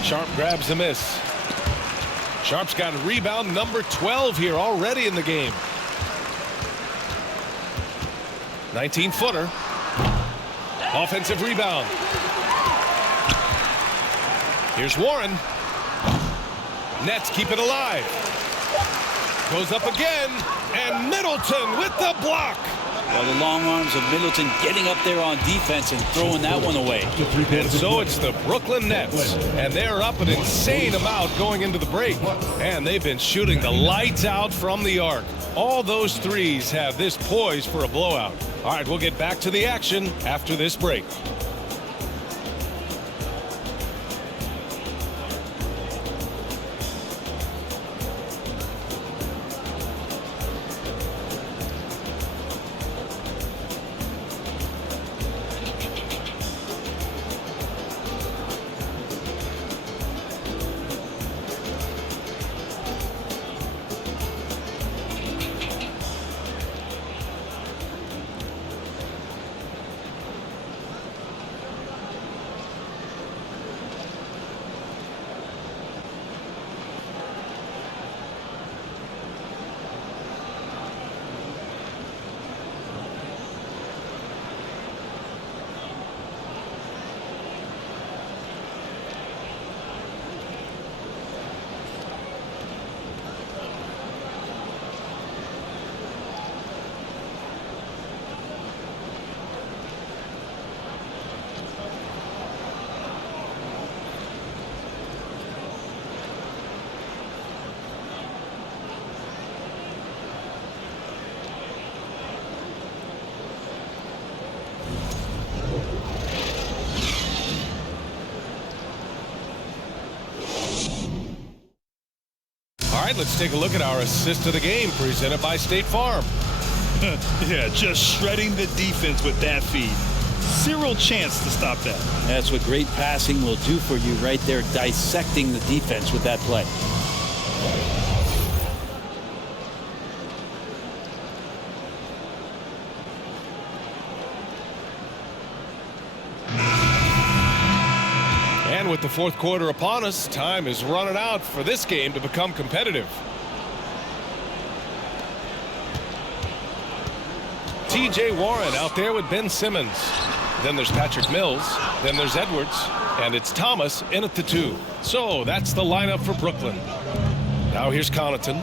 Sharp grabs the miss. Sharp's got rebound number 12 here already in the game. 19-footer. Offensive rebound. Here's Warren. Nets keep it alive. Goes up again, and Middleton with the block. Well, the long arms of Middleton getting up there on defense and throwing that one away. And so it's the Brooklyn Nets, and they're up an insane amount going into the break. And they've been shooting the lights out from the arc. All those threes have this poised for a blowout. All right, we'll get back to the action after this break. All right, let's take a look at our assist of the game presented by State Farm. Yeah, just shredding the defense with that feed. Zero chance to stop that. That's what great passing will do for you right there, dissecting the defense with that play. And with the fourth quarter upon us, time is running out for this game to become competitive. TJ Warren out there with Ben Simmons. Then there's Patrick Mills. Then there's Edwards. And it's Thomas in at the 2. So that's the lineup for Brooklyn. Now here's Connaughton.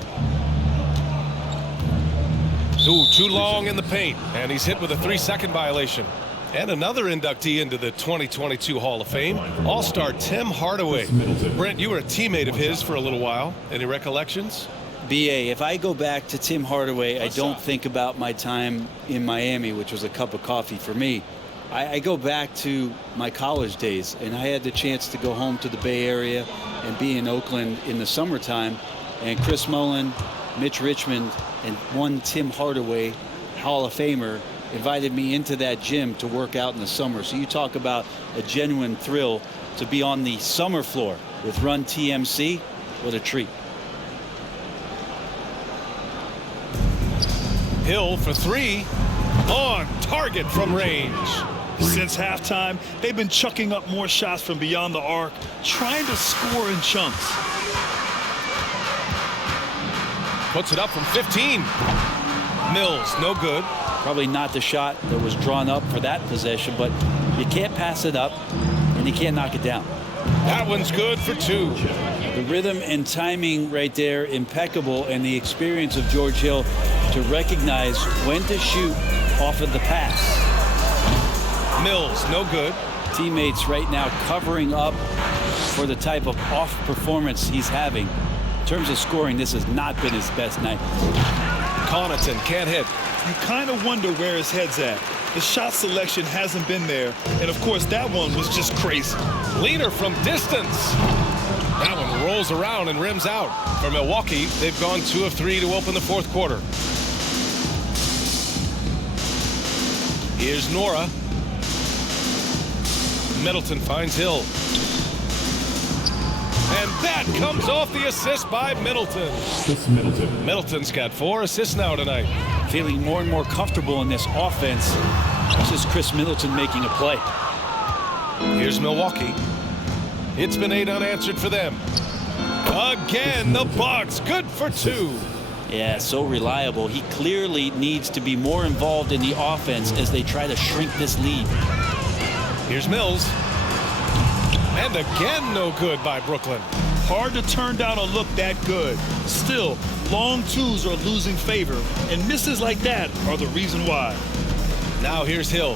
Ooh, too long in the paint. And he's hit with a 3-second violation. And another inductee into the 2022 Hall of Fame, All-Star Tim Hardaway. Brent, you were a teammate of his for a little while. Any recollections? BA, if I go back to Tim Hardaway, I don't think about my time in Miami, which was a cup of coffee for me. I go back to my college days, and I had the chance to go home to the Bay Area and be in Oakland in the summertime. And Chris Mullin, Mitch Richmond, and one Tim Hardaway, Hall of Famer, invited me into that gym to work out in the summer. So you talk about a genuine thrill to be on the summer floor with Run TMC. What a treat. Hill for three, on target from range. Since halftime, they've been chucking up more shots from beyond the arc, trying to score in chunks. Puts it up from 15. Mills, no good. Probably not the shot that was drawn up for that possession, but you can't pass it up and you can't knock it down. That one's good for two. The rhythm and timing right there, impeccable, and the experience of George Hill to recognize when to shoot off of the pass. Mills, no good. Teammates right now covering up for the type of off performance he's having. In terms of scoring, this has not been his best night. Connaughton can't hit. You kind of wonder where his head's at. The shot selection hasn't been there, and of course that one was just crazy. Leaner from distance. That one rolls around and rims out. For Milwaukee, they've gone 2 of 3 to open the fourth quarter. Here's Nora. Middleton finds Hill. And that comes off the assist by Middleton. Middleton's got 4 assists now tonight. Feeling more and more comfortable in this offense. This is Chris Middleton making a play. Here's Milwaukee. It's been 8 unanswered for them. Again, the Bucks, good for 2. Yeah, so reliable. He clearly needs to be more involved in the offense as they try to shrink this lead. Here's Mills. And again, no good by Brooklyn. Hard to turn down a look that good. Still, long twos are losing favor, and misses like that are the reason why. Now here's Hill.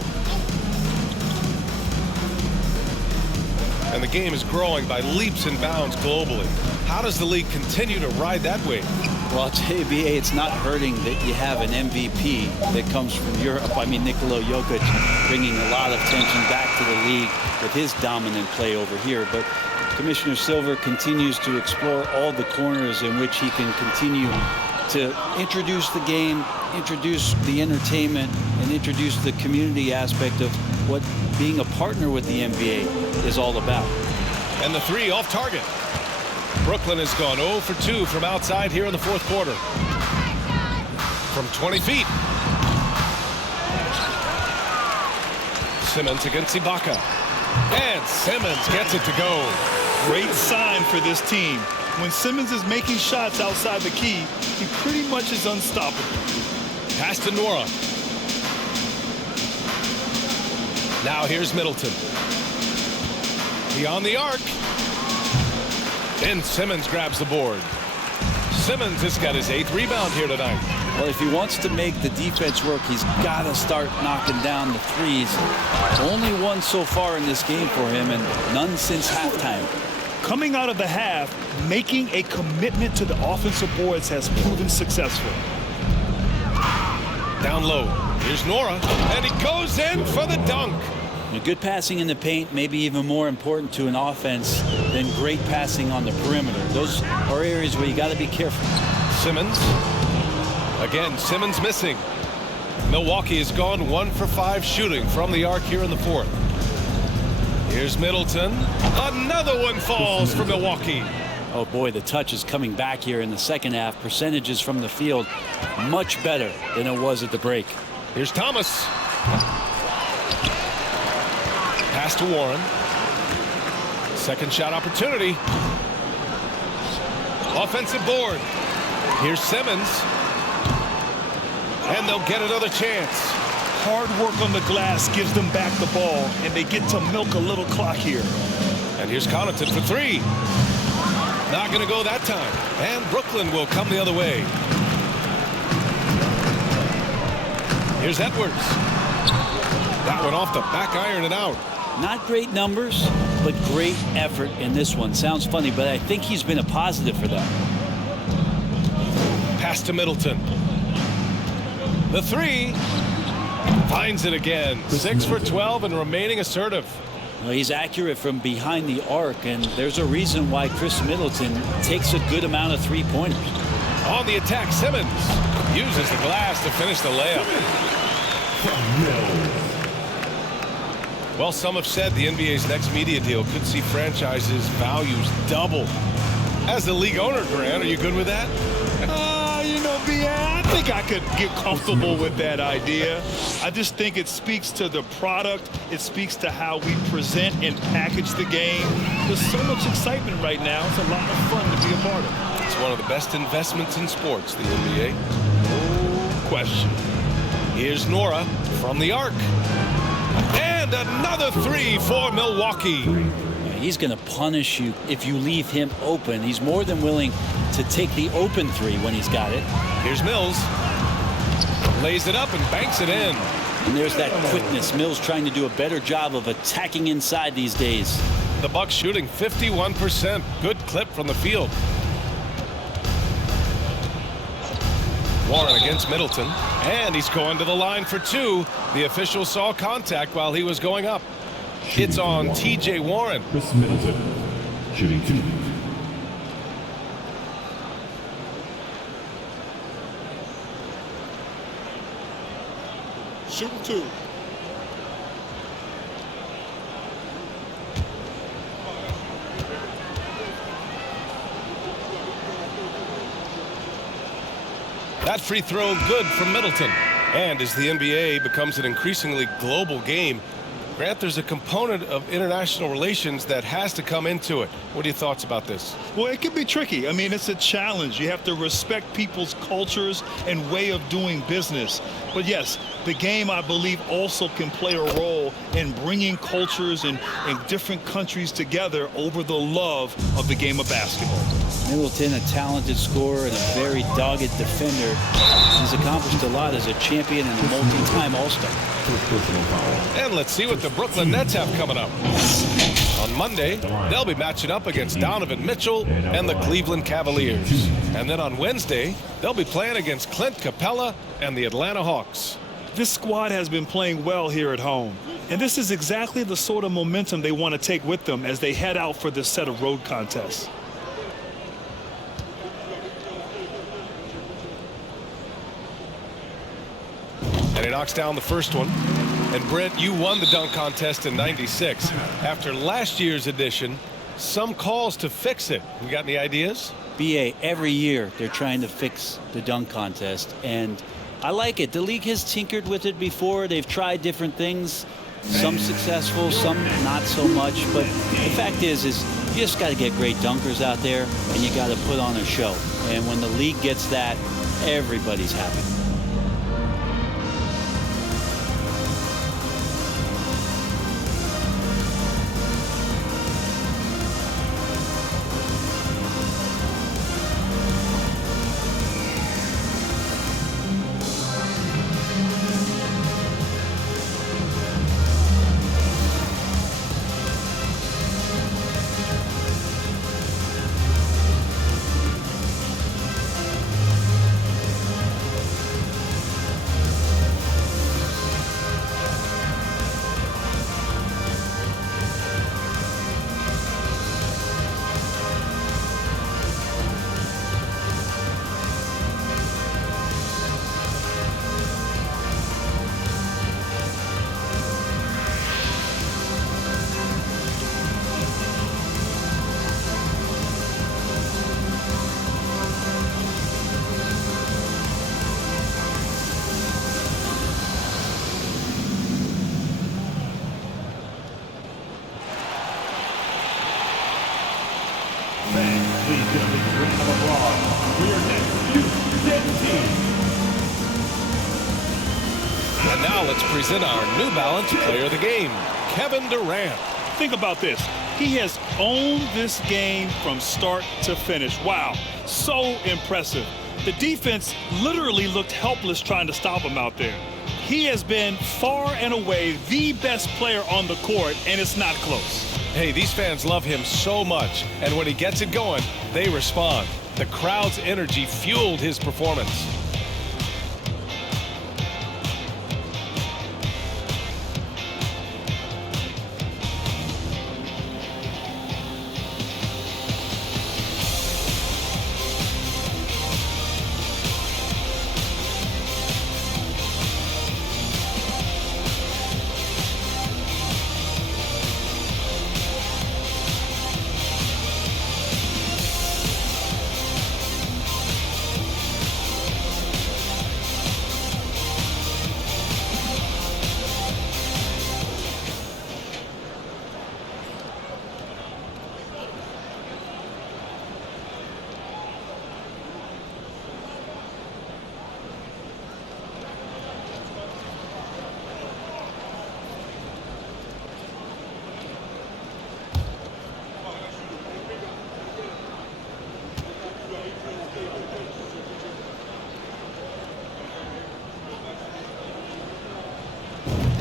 And the game is growing by leaps and bounds globally. How does the league continue to ride that wave? Well, I'll tell you, BA, it's not hurting that you have an MVP that comes from Europe. I mean, Nikola Jokic bringing a lot of tension back to the league with his dominant play over here. But Commissioner Silver continues to explore all the corners in which he can continue to introduce the game, introduce the entertainment, and introduce the community aspect of what being a partner with the NBA is all about. And the 3 off target. Brooklyn has gone 0 for 2 from outside here in the fourth quarter. From 20 feet. Simmons against Ibaka. And Simmons gets it to go. Great sign for this team. When Simmons is making shots outside the key, he pretty much is unstoppable. Pass to Nora. Now here's Middleton. Beyond the arc. And Simmons grabs the board. Simmons has got his 8th rebound here tonight. Well, if he wants to make the defense work, he's got to start knocking down the threes. Only one so far in this game for him, and none since halftime. Coming out of the half, making a commitment to the offensive boards has proven successful. Down low. Here's Nora, and he goes in for the dunk. Good passing in the paint may be even more important to an offense than great passing on the perimeter. Those are areas where you got to be careful. Simmons. Again, Simmons missing. Milwaukee has gone 1 for 5 shooting from the arc here in the fourth. Here's Middleton. Another one falls for Milwaukee. Oh boy, the touch is coming back here in the second half. Percentages from the field much better than it was at the break. Here's Thomas. Pass to Warren. Second shot opportunity. Offensive board. Here's Simmons. And they'll get another chance. Hard work on the glass gives them back the ball, and they get to milk a little clock here. And here's Connaughton for 3. Not going to go that time. And Brooklyn will come the other way. Here's Edwards. That one off the back iron and out. Not great numbers, but great effort in this one. Sounds funny, but I think he's been a positive for them. Pass to Middleton. The three. Finds it again. 6 for 12 and remaining assertive. Well, he's accurate from behind the arc, and there's a reason why Chris Middleton takes a good amount of three-pointers. On the attack, Simmons uses the glass to finish the layup. Well, some have said the NBA's next media deal could see franchises' values double. As the league owner, Durant, are you good with that? You know, I think I could get comfortable with that idea. I just think it speaks to the product. It speaks to how we present and package the game. There's so much excitement right now. It's a lot of fun to be a part of. It's one of the best investments in sports, the NBA. No question. Here's Nora from the arc. And another three for Milwaukee. He's going to punish you if you leave him open. He's more than willing to take the open three when he's got it. Here's Mills. Lays it up and banks it in. And there's that quickness. Mills trying to do a better job of attacking inside these days. The Bucks shooting 51%. Good clip from the field. Warren against Middleton. And he's going to the line for two. The official saw contact while he was going up. It's on T.J. Warren. Chris Middleton, shooting 2. Shooting 2. That free throw good from Middleton. And as the NBA becomes an increasingly global game, Grant, there's a component of international relations that has to come into it. What are your thoughts about this? Well, it can be tricky. I mean, it's a challenge. You have to respect people's cultures and way of doing business. But yes, the game, I believe, also can play a role in bringing cultures and different countries together over the love of the game of basketball. Middleton, a talented scorer and a very dogged defender. He's accomplished a lot as a champion and a multi-time All-Star. And let's see what the Brooklyn Nets have coming up. On Monday, they'll be matching up against Donovan Mitchell and the Cleveland Cavaliers. And then on Wednesday, they'll be playing against Clint Capella and the Atlanta Hawks. This squad has been playing well here at home. And this is exactly the sort of momentum they want to take with them as they head out for this set of road contests. And he knocks down the first one. And Brent, you won the dunk contest in '96. After last year's edition, some calls to fix it. You got any ideas? BA, every year they're trying to fix the dunk contest. And I like it. The league has tinkered with it before. They've tried different things. Some successful, some not so much. But the fact is you just got to get great dunkers out there, and you got to put on a show. And when the league gets that, everybody's happy. And now let's present our New Balance player of the game, Kevin Durant. Think about this. He has owned this game from start to finish. Wow, so impressive. The defense literally looked helpless trying to stop him out there. He has been far and away the best player on the court, and it's not close. Hey, these fans love him so much, and when he gets it going, they respond. The crowd's energy fueled his performance.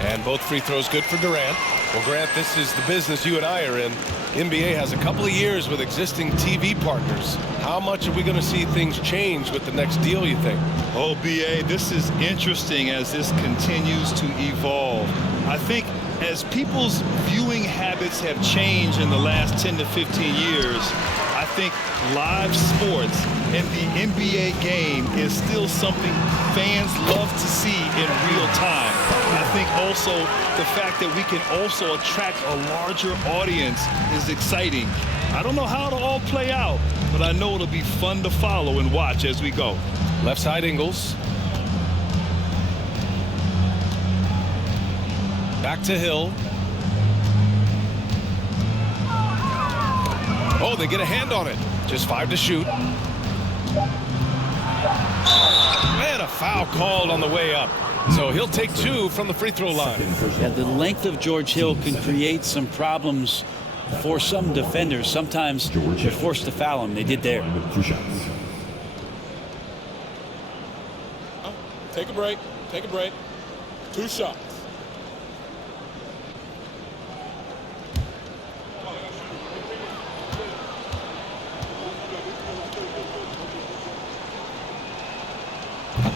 And both free throws good for Durant. Well, Grant, this is the business you and I are in. NBA has a couple of years with existing TV partners. How much are we going to see things change with the next deal, you think? Oh, BA, this is interesting as this continues to evolve. I think as people's viewing habits have changed in the last 10 to 15 years, I think live sports and the NBA game is still something fans love to see in real time. I think also the fact that we can also attract a larger audience is exciting. I don't know how it'll all play out, but I know it'll be fun to follow and watch as we go. Left side Ingles. Back to Hill. Oh, they get a hand on it. Just 5 to shoot. And a foul called on the way up. So he'll take 2 from the free throw line. Yeah, the length of George Hill can create some problems for some defenders. Sometimes they're forced to foul him. They did there. Take a break. Take a break. 2 shots.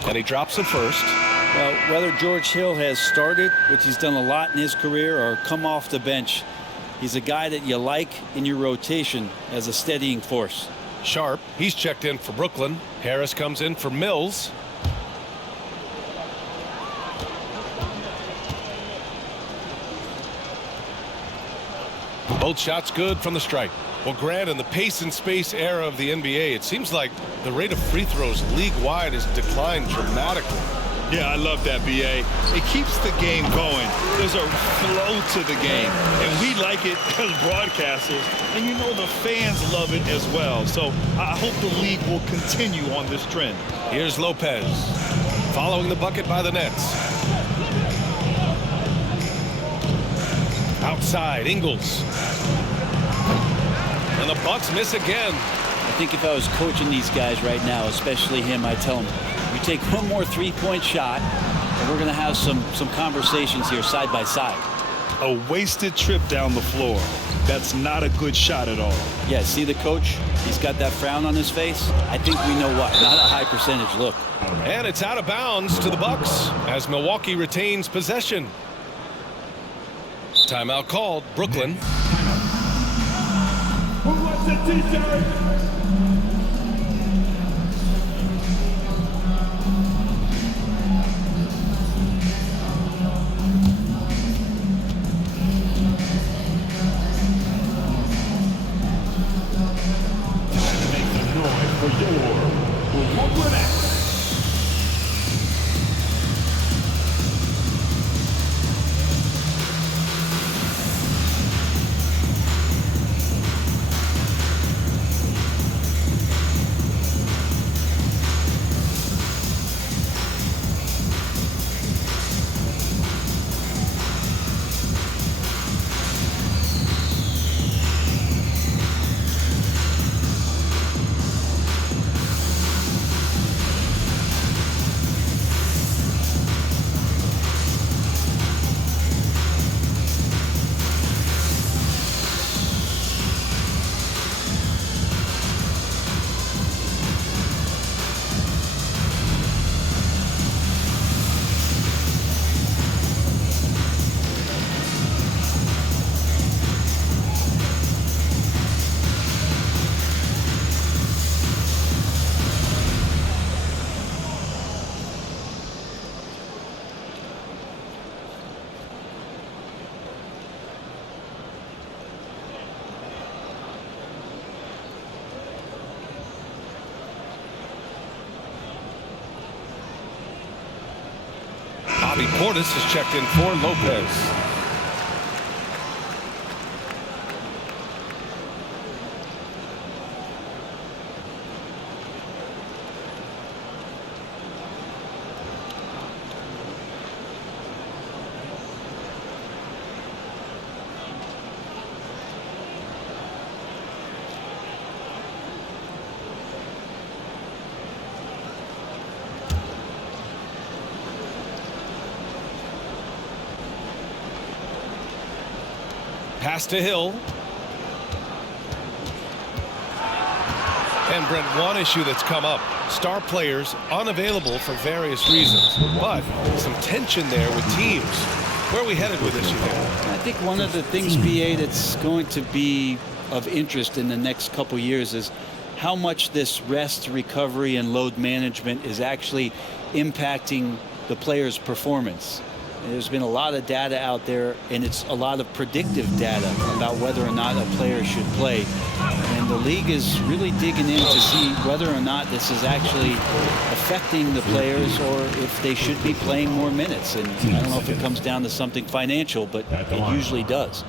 And he drops the first. Well, whether George Hill has started, which he's done a lot in his career, or come off the bench, he's a guy that you like in your rotation as a steadying force. Sharp, he's checked in for Brooklyn. Harris comes in for Mills. Both shots good from the stripe. Well, Grant, in the pace and space era of the NBA, it seems like the rate of free throws league-wide has declined dramatically. Yeah, I love that, BA. It keeps the game going. There's a flow to the game, and we like it as broadcasters, and you know the fans love it as well. So I hope the league will continue on this trend. Here's Lopez, following the bucket by the Nets. Outside, Ingles. And the Bucks miss again. I think if I was coaching these guys right now, especially him, I'd tell him, you take one more three-point shot, and we're going to have some conversations here side by side. A wasted trip down the floor. That's not a good shot at all. Yeah, see the coach? He's got that frown on his face. I think we know why. Not a high percentage look. And it's out of bounds to the Bucks as Milwaukee retains possession. Timeout called. Brooklyn. Who wants the t-shirt? Make some noise for your Brooklyn Nets. Bobby Portis is checked in for Lopez. Pass to Hill. And Brent, one issue that's come up, star players unavailable for various reasons, but some tension there with teams. Where are we headed with this, you think? I think one of the things, BA, that's going to be of interest in the next couple years is how much this rest, recovery, and load management is actually impacting the player's performance. There's been a lot of data out there, and it's a lot of predictive data about whether or not a player should play. And the league is really digging in to see whether or not this is actually affecting the players or if they should be playing more minutes. And I don't know if it comes down to something financial, but it usually does.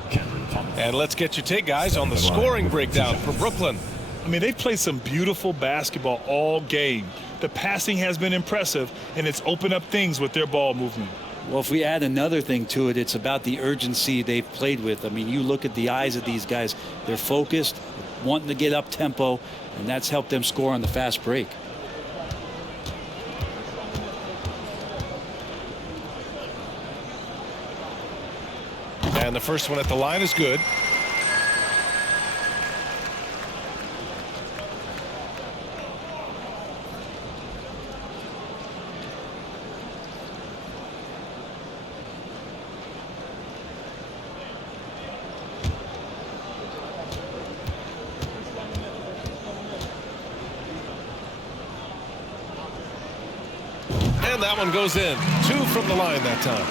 And let's get your take, guys, on the scoring breakdown for Brooklyn. I mean, they've played some beautiful basketball all game. The passing has been impressive, and it's opened up things with their ball movement. Well, if we add another thing to it, it's about the urgency they've played with. I mean, you look at the eyes of these guys. They're focused, wanting to get up tempo, and that's helped them score on the fast break. And the first one at the line is good. And that one goes in. 2 from the line that time.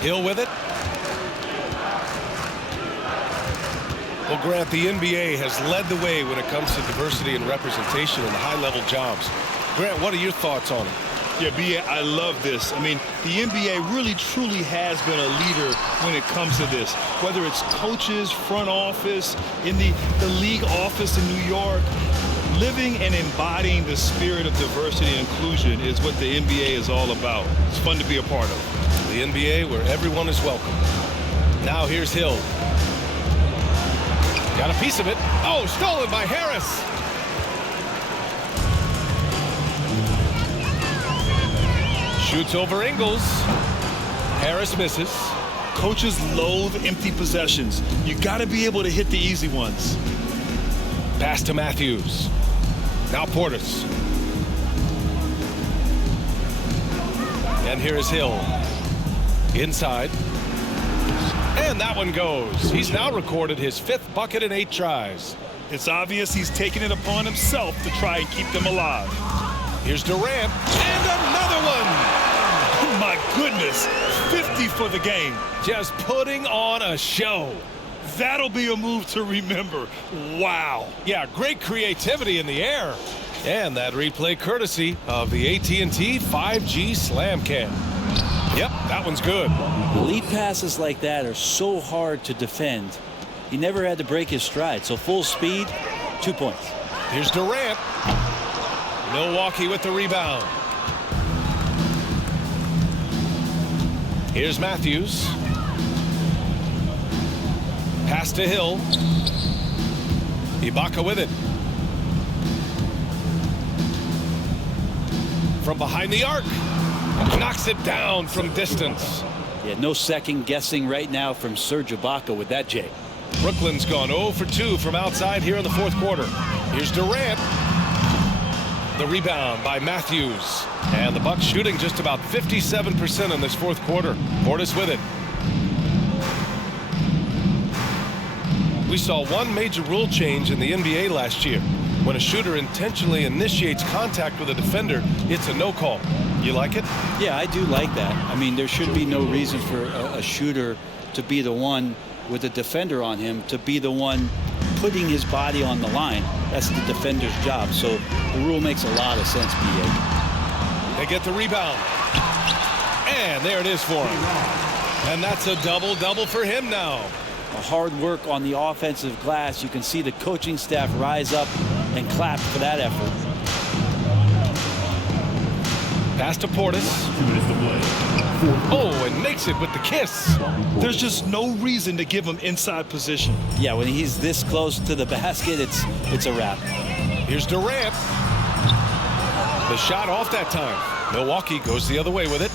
Hill with it. Well, Grant, the NBA has led the way when it comes to diversity and representation in high-level jobs. Grant, what are your thoughts on it? Yeah, B.A., I love this. I mean, the NBA really, truly has been a leader when it comes to this. Whether it's coaches, front office, in the league office in New York, living and embodying the spirit of diversity and inclusion is what the NBA is all about. It's fun to be a part of. The NBA where everyone is welcome. Now here's Hill. Got a piece of it. Oh, stolen by Harris. Shoots over Ingles. Harris misses. Coaches loathe empty possessions. You got to be able to hit the easy ones. Pass to Matthews. Now Portis. And here is Hill. Inside. And that one goes. He's now recorded his 5th bucket in 8 tries. It's obvious he's taken it upon himself to try and keep them alive. Here's Durant. And another one. Oh my goodness. 50 for the game. Just putting on a show. That'll be a move to remember. Wow. Yeah, great creativity in the air. And that replay courtesy of the AT&T 5G Slam Cam. Yep, that one's good. Lead passes like that are so hard to defend. He never had to break his stride. So full speed, 2 points. Here's Durant. Milwaukee with the rebound. Here's Matthews. Pass to Hill. Ibaka with it. From behind the arc. Knocks it down from distance. Yeah, no second guessing right now from Serge Ibaka with that J. Brooklyn's gone 0 for 2 from outside here in the 4th quarter. Here's Durant. The rebound by Matthews. And the Bucks shooting just about 57% in this 4th quarter. Portis with it. We saw one major rule change in the NBA last year. When a shooter intentionally initiates contact with a defender, it's a no call. You like it? Yeah, I do like that. I mean, there should be no reason for a shooter to be the one with a defender on him, to be the one putting his body on the line. That's the defender's job. So the rule makes a lot of sense, B.A. They get the rebound. And there it is for him. And that's a double-double for him now. Hard work on the offensive glass. You can see the coaching staff rise up and clap for that effort. Pass to Portis. Oh, and makes it with the kiss. There's just no reason to give him inside position. Yeah, when he's this close to the basket, it's a wrap. Here's Durant. The shot off that time. Milwaukee goes the other way with it.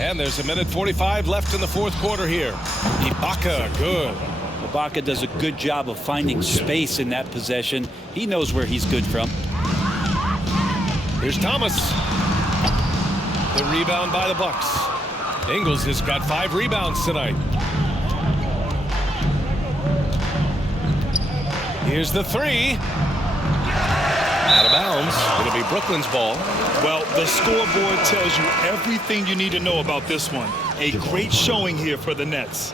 And there's a minute 45 left in the fourth quarter here. Ibaka, good. Ibaka does a good job of finding space in that possession. He knows where he's good from. Here's Thomas. The rebound by the Bucks. Ingles has got 5 rebounds tonight. Here's the 3. Out of bounds. It'll be Brooklyn's ball. Well, the scoreboard tells you everything you need to know about this one. A great showing here for the Nets.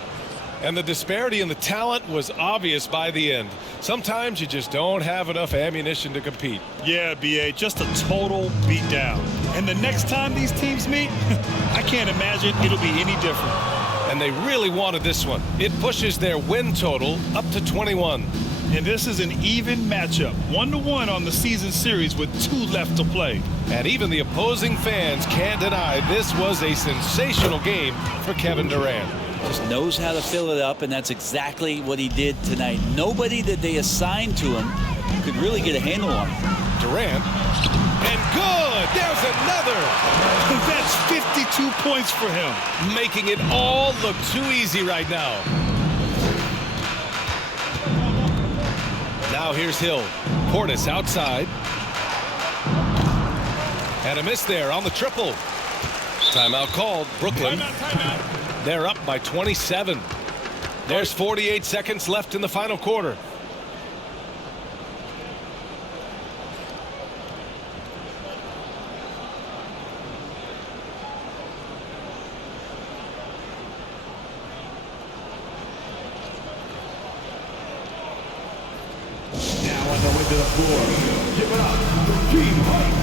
And the disparity in the talent was obvious by the end. Sometimes you just don't have enough ammunition to compete. Yeah, B.A., just a total beatdown. And the next time these teams meet, I can't imagine it'll be any different. And they really wanted this one. It pushes their win total up to 21. And this is an even matchup, 1-1 on the season series with 2 left to play. And even the opposing fans can't deny this was a sensational game for Kevin Durant. Just knows how to fill it up, and that's exactly what he did tonight. Nobody that they assigned to him could really get a handle on him. Durant, and good! There's another! That's 52 points for him. Making it all look too easy right now. Now here's Hill. Portis outside. And a miss there on the triple. Timeout called. Brooklyn. Timeout. They're up by 27. There's 48 seconds left in the final quarter. Now on the way to the floor. Give it up for Team Hype.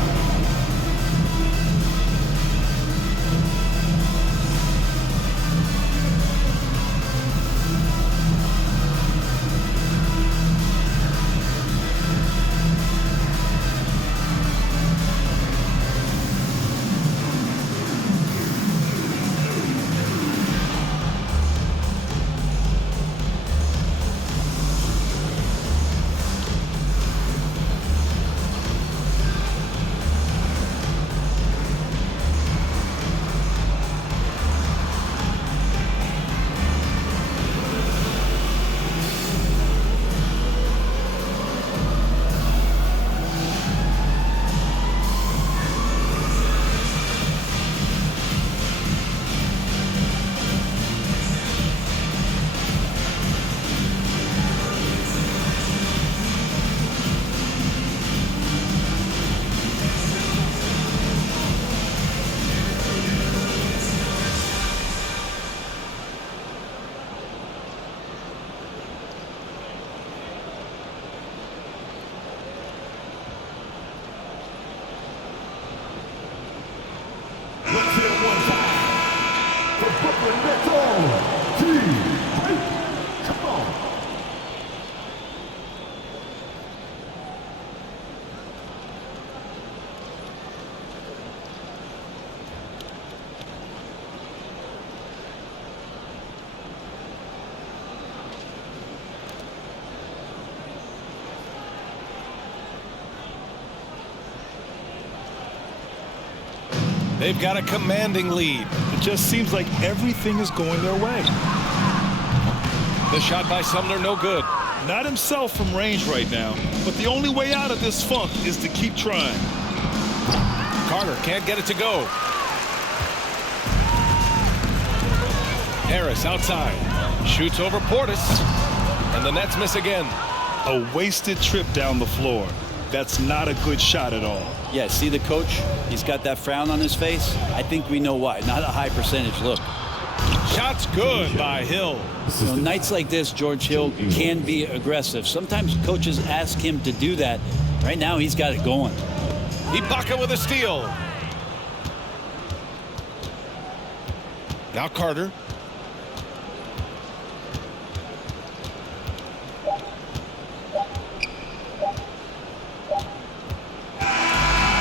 Let's hear it one time for Brooklyn Nets all. Team Hype. Come on. They've got a commanding lead. It just seems like everything is going their way. The shot by Sumner, no good. Not himself from range right now, but the only way out of this funk is to keep trying. Carter can't get it to go. Harris outside. Shoots over Portis. And the Nets miss again. A wasted trip down the floor. That's not a good shot at all. Yeah, see the coach? He's got that frown on his face. I think we know why. Not a high percentage look. Shot's good by Hill. You know, nights like this, George Hill can be aggressive. Sometimes coaches ask him to do that Right now, he's got it going. Ibaka with a steal. Now Carter.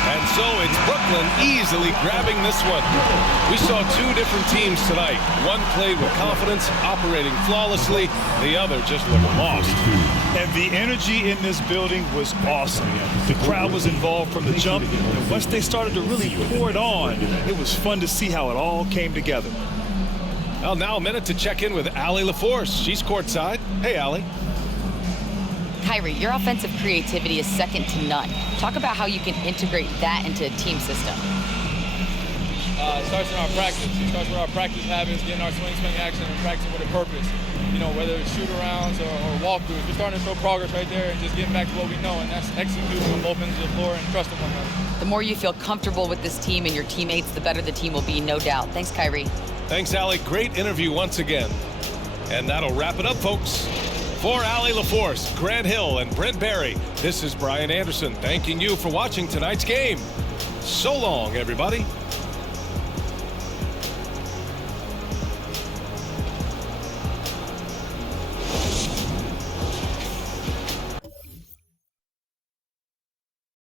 And so it's Brooklyn easily grabbing this one. We saw two different teams tonight. One played with confidence, operating flawlessly. The other just looked lost. And the energy in this building was awesome. The crowd was involved from the jump. And once they started to really pour it on, it was fun to see how it all came together. Well, now a minute to check in with Allie LaForce. She's courtside. Hey, Allie. Kyrie, your offensive creativity is second to none. Talk about how you can integrate that into a team system. It starts in our practice. It starts with our practice habits, getting our swing action, and practicing with a purpose. You know, whether it's shoot-arounds or walkthroughs, we're starting to show progress right there and just getting back to what we know, and that's executing on both ends of the floor and trusting one another. The more you feel comfortable with this team and your teammates, the better the team will be, no doubt. Thanks, Kyrie. Thanks, Allie. Great interview once again. And that'll wrap it up, folks. For Allie LaForce, Grant Hill, and Brent Barry, this is Brian Anderson thanking you for watching tonight's game. So long, everybody.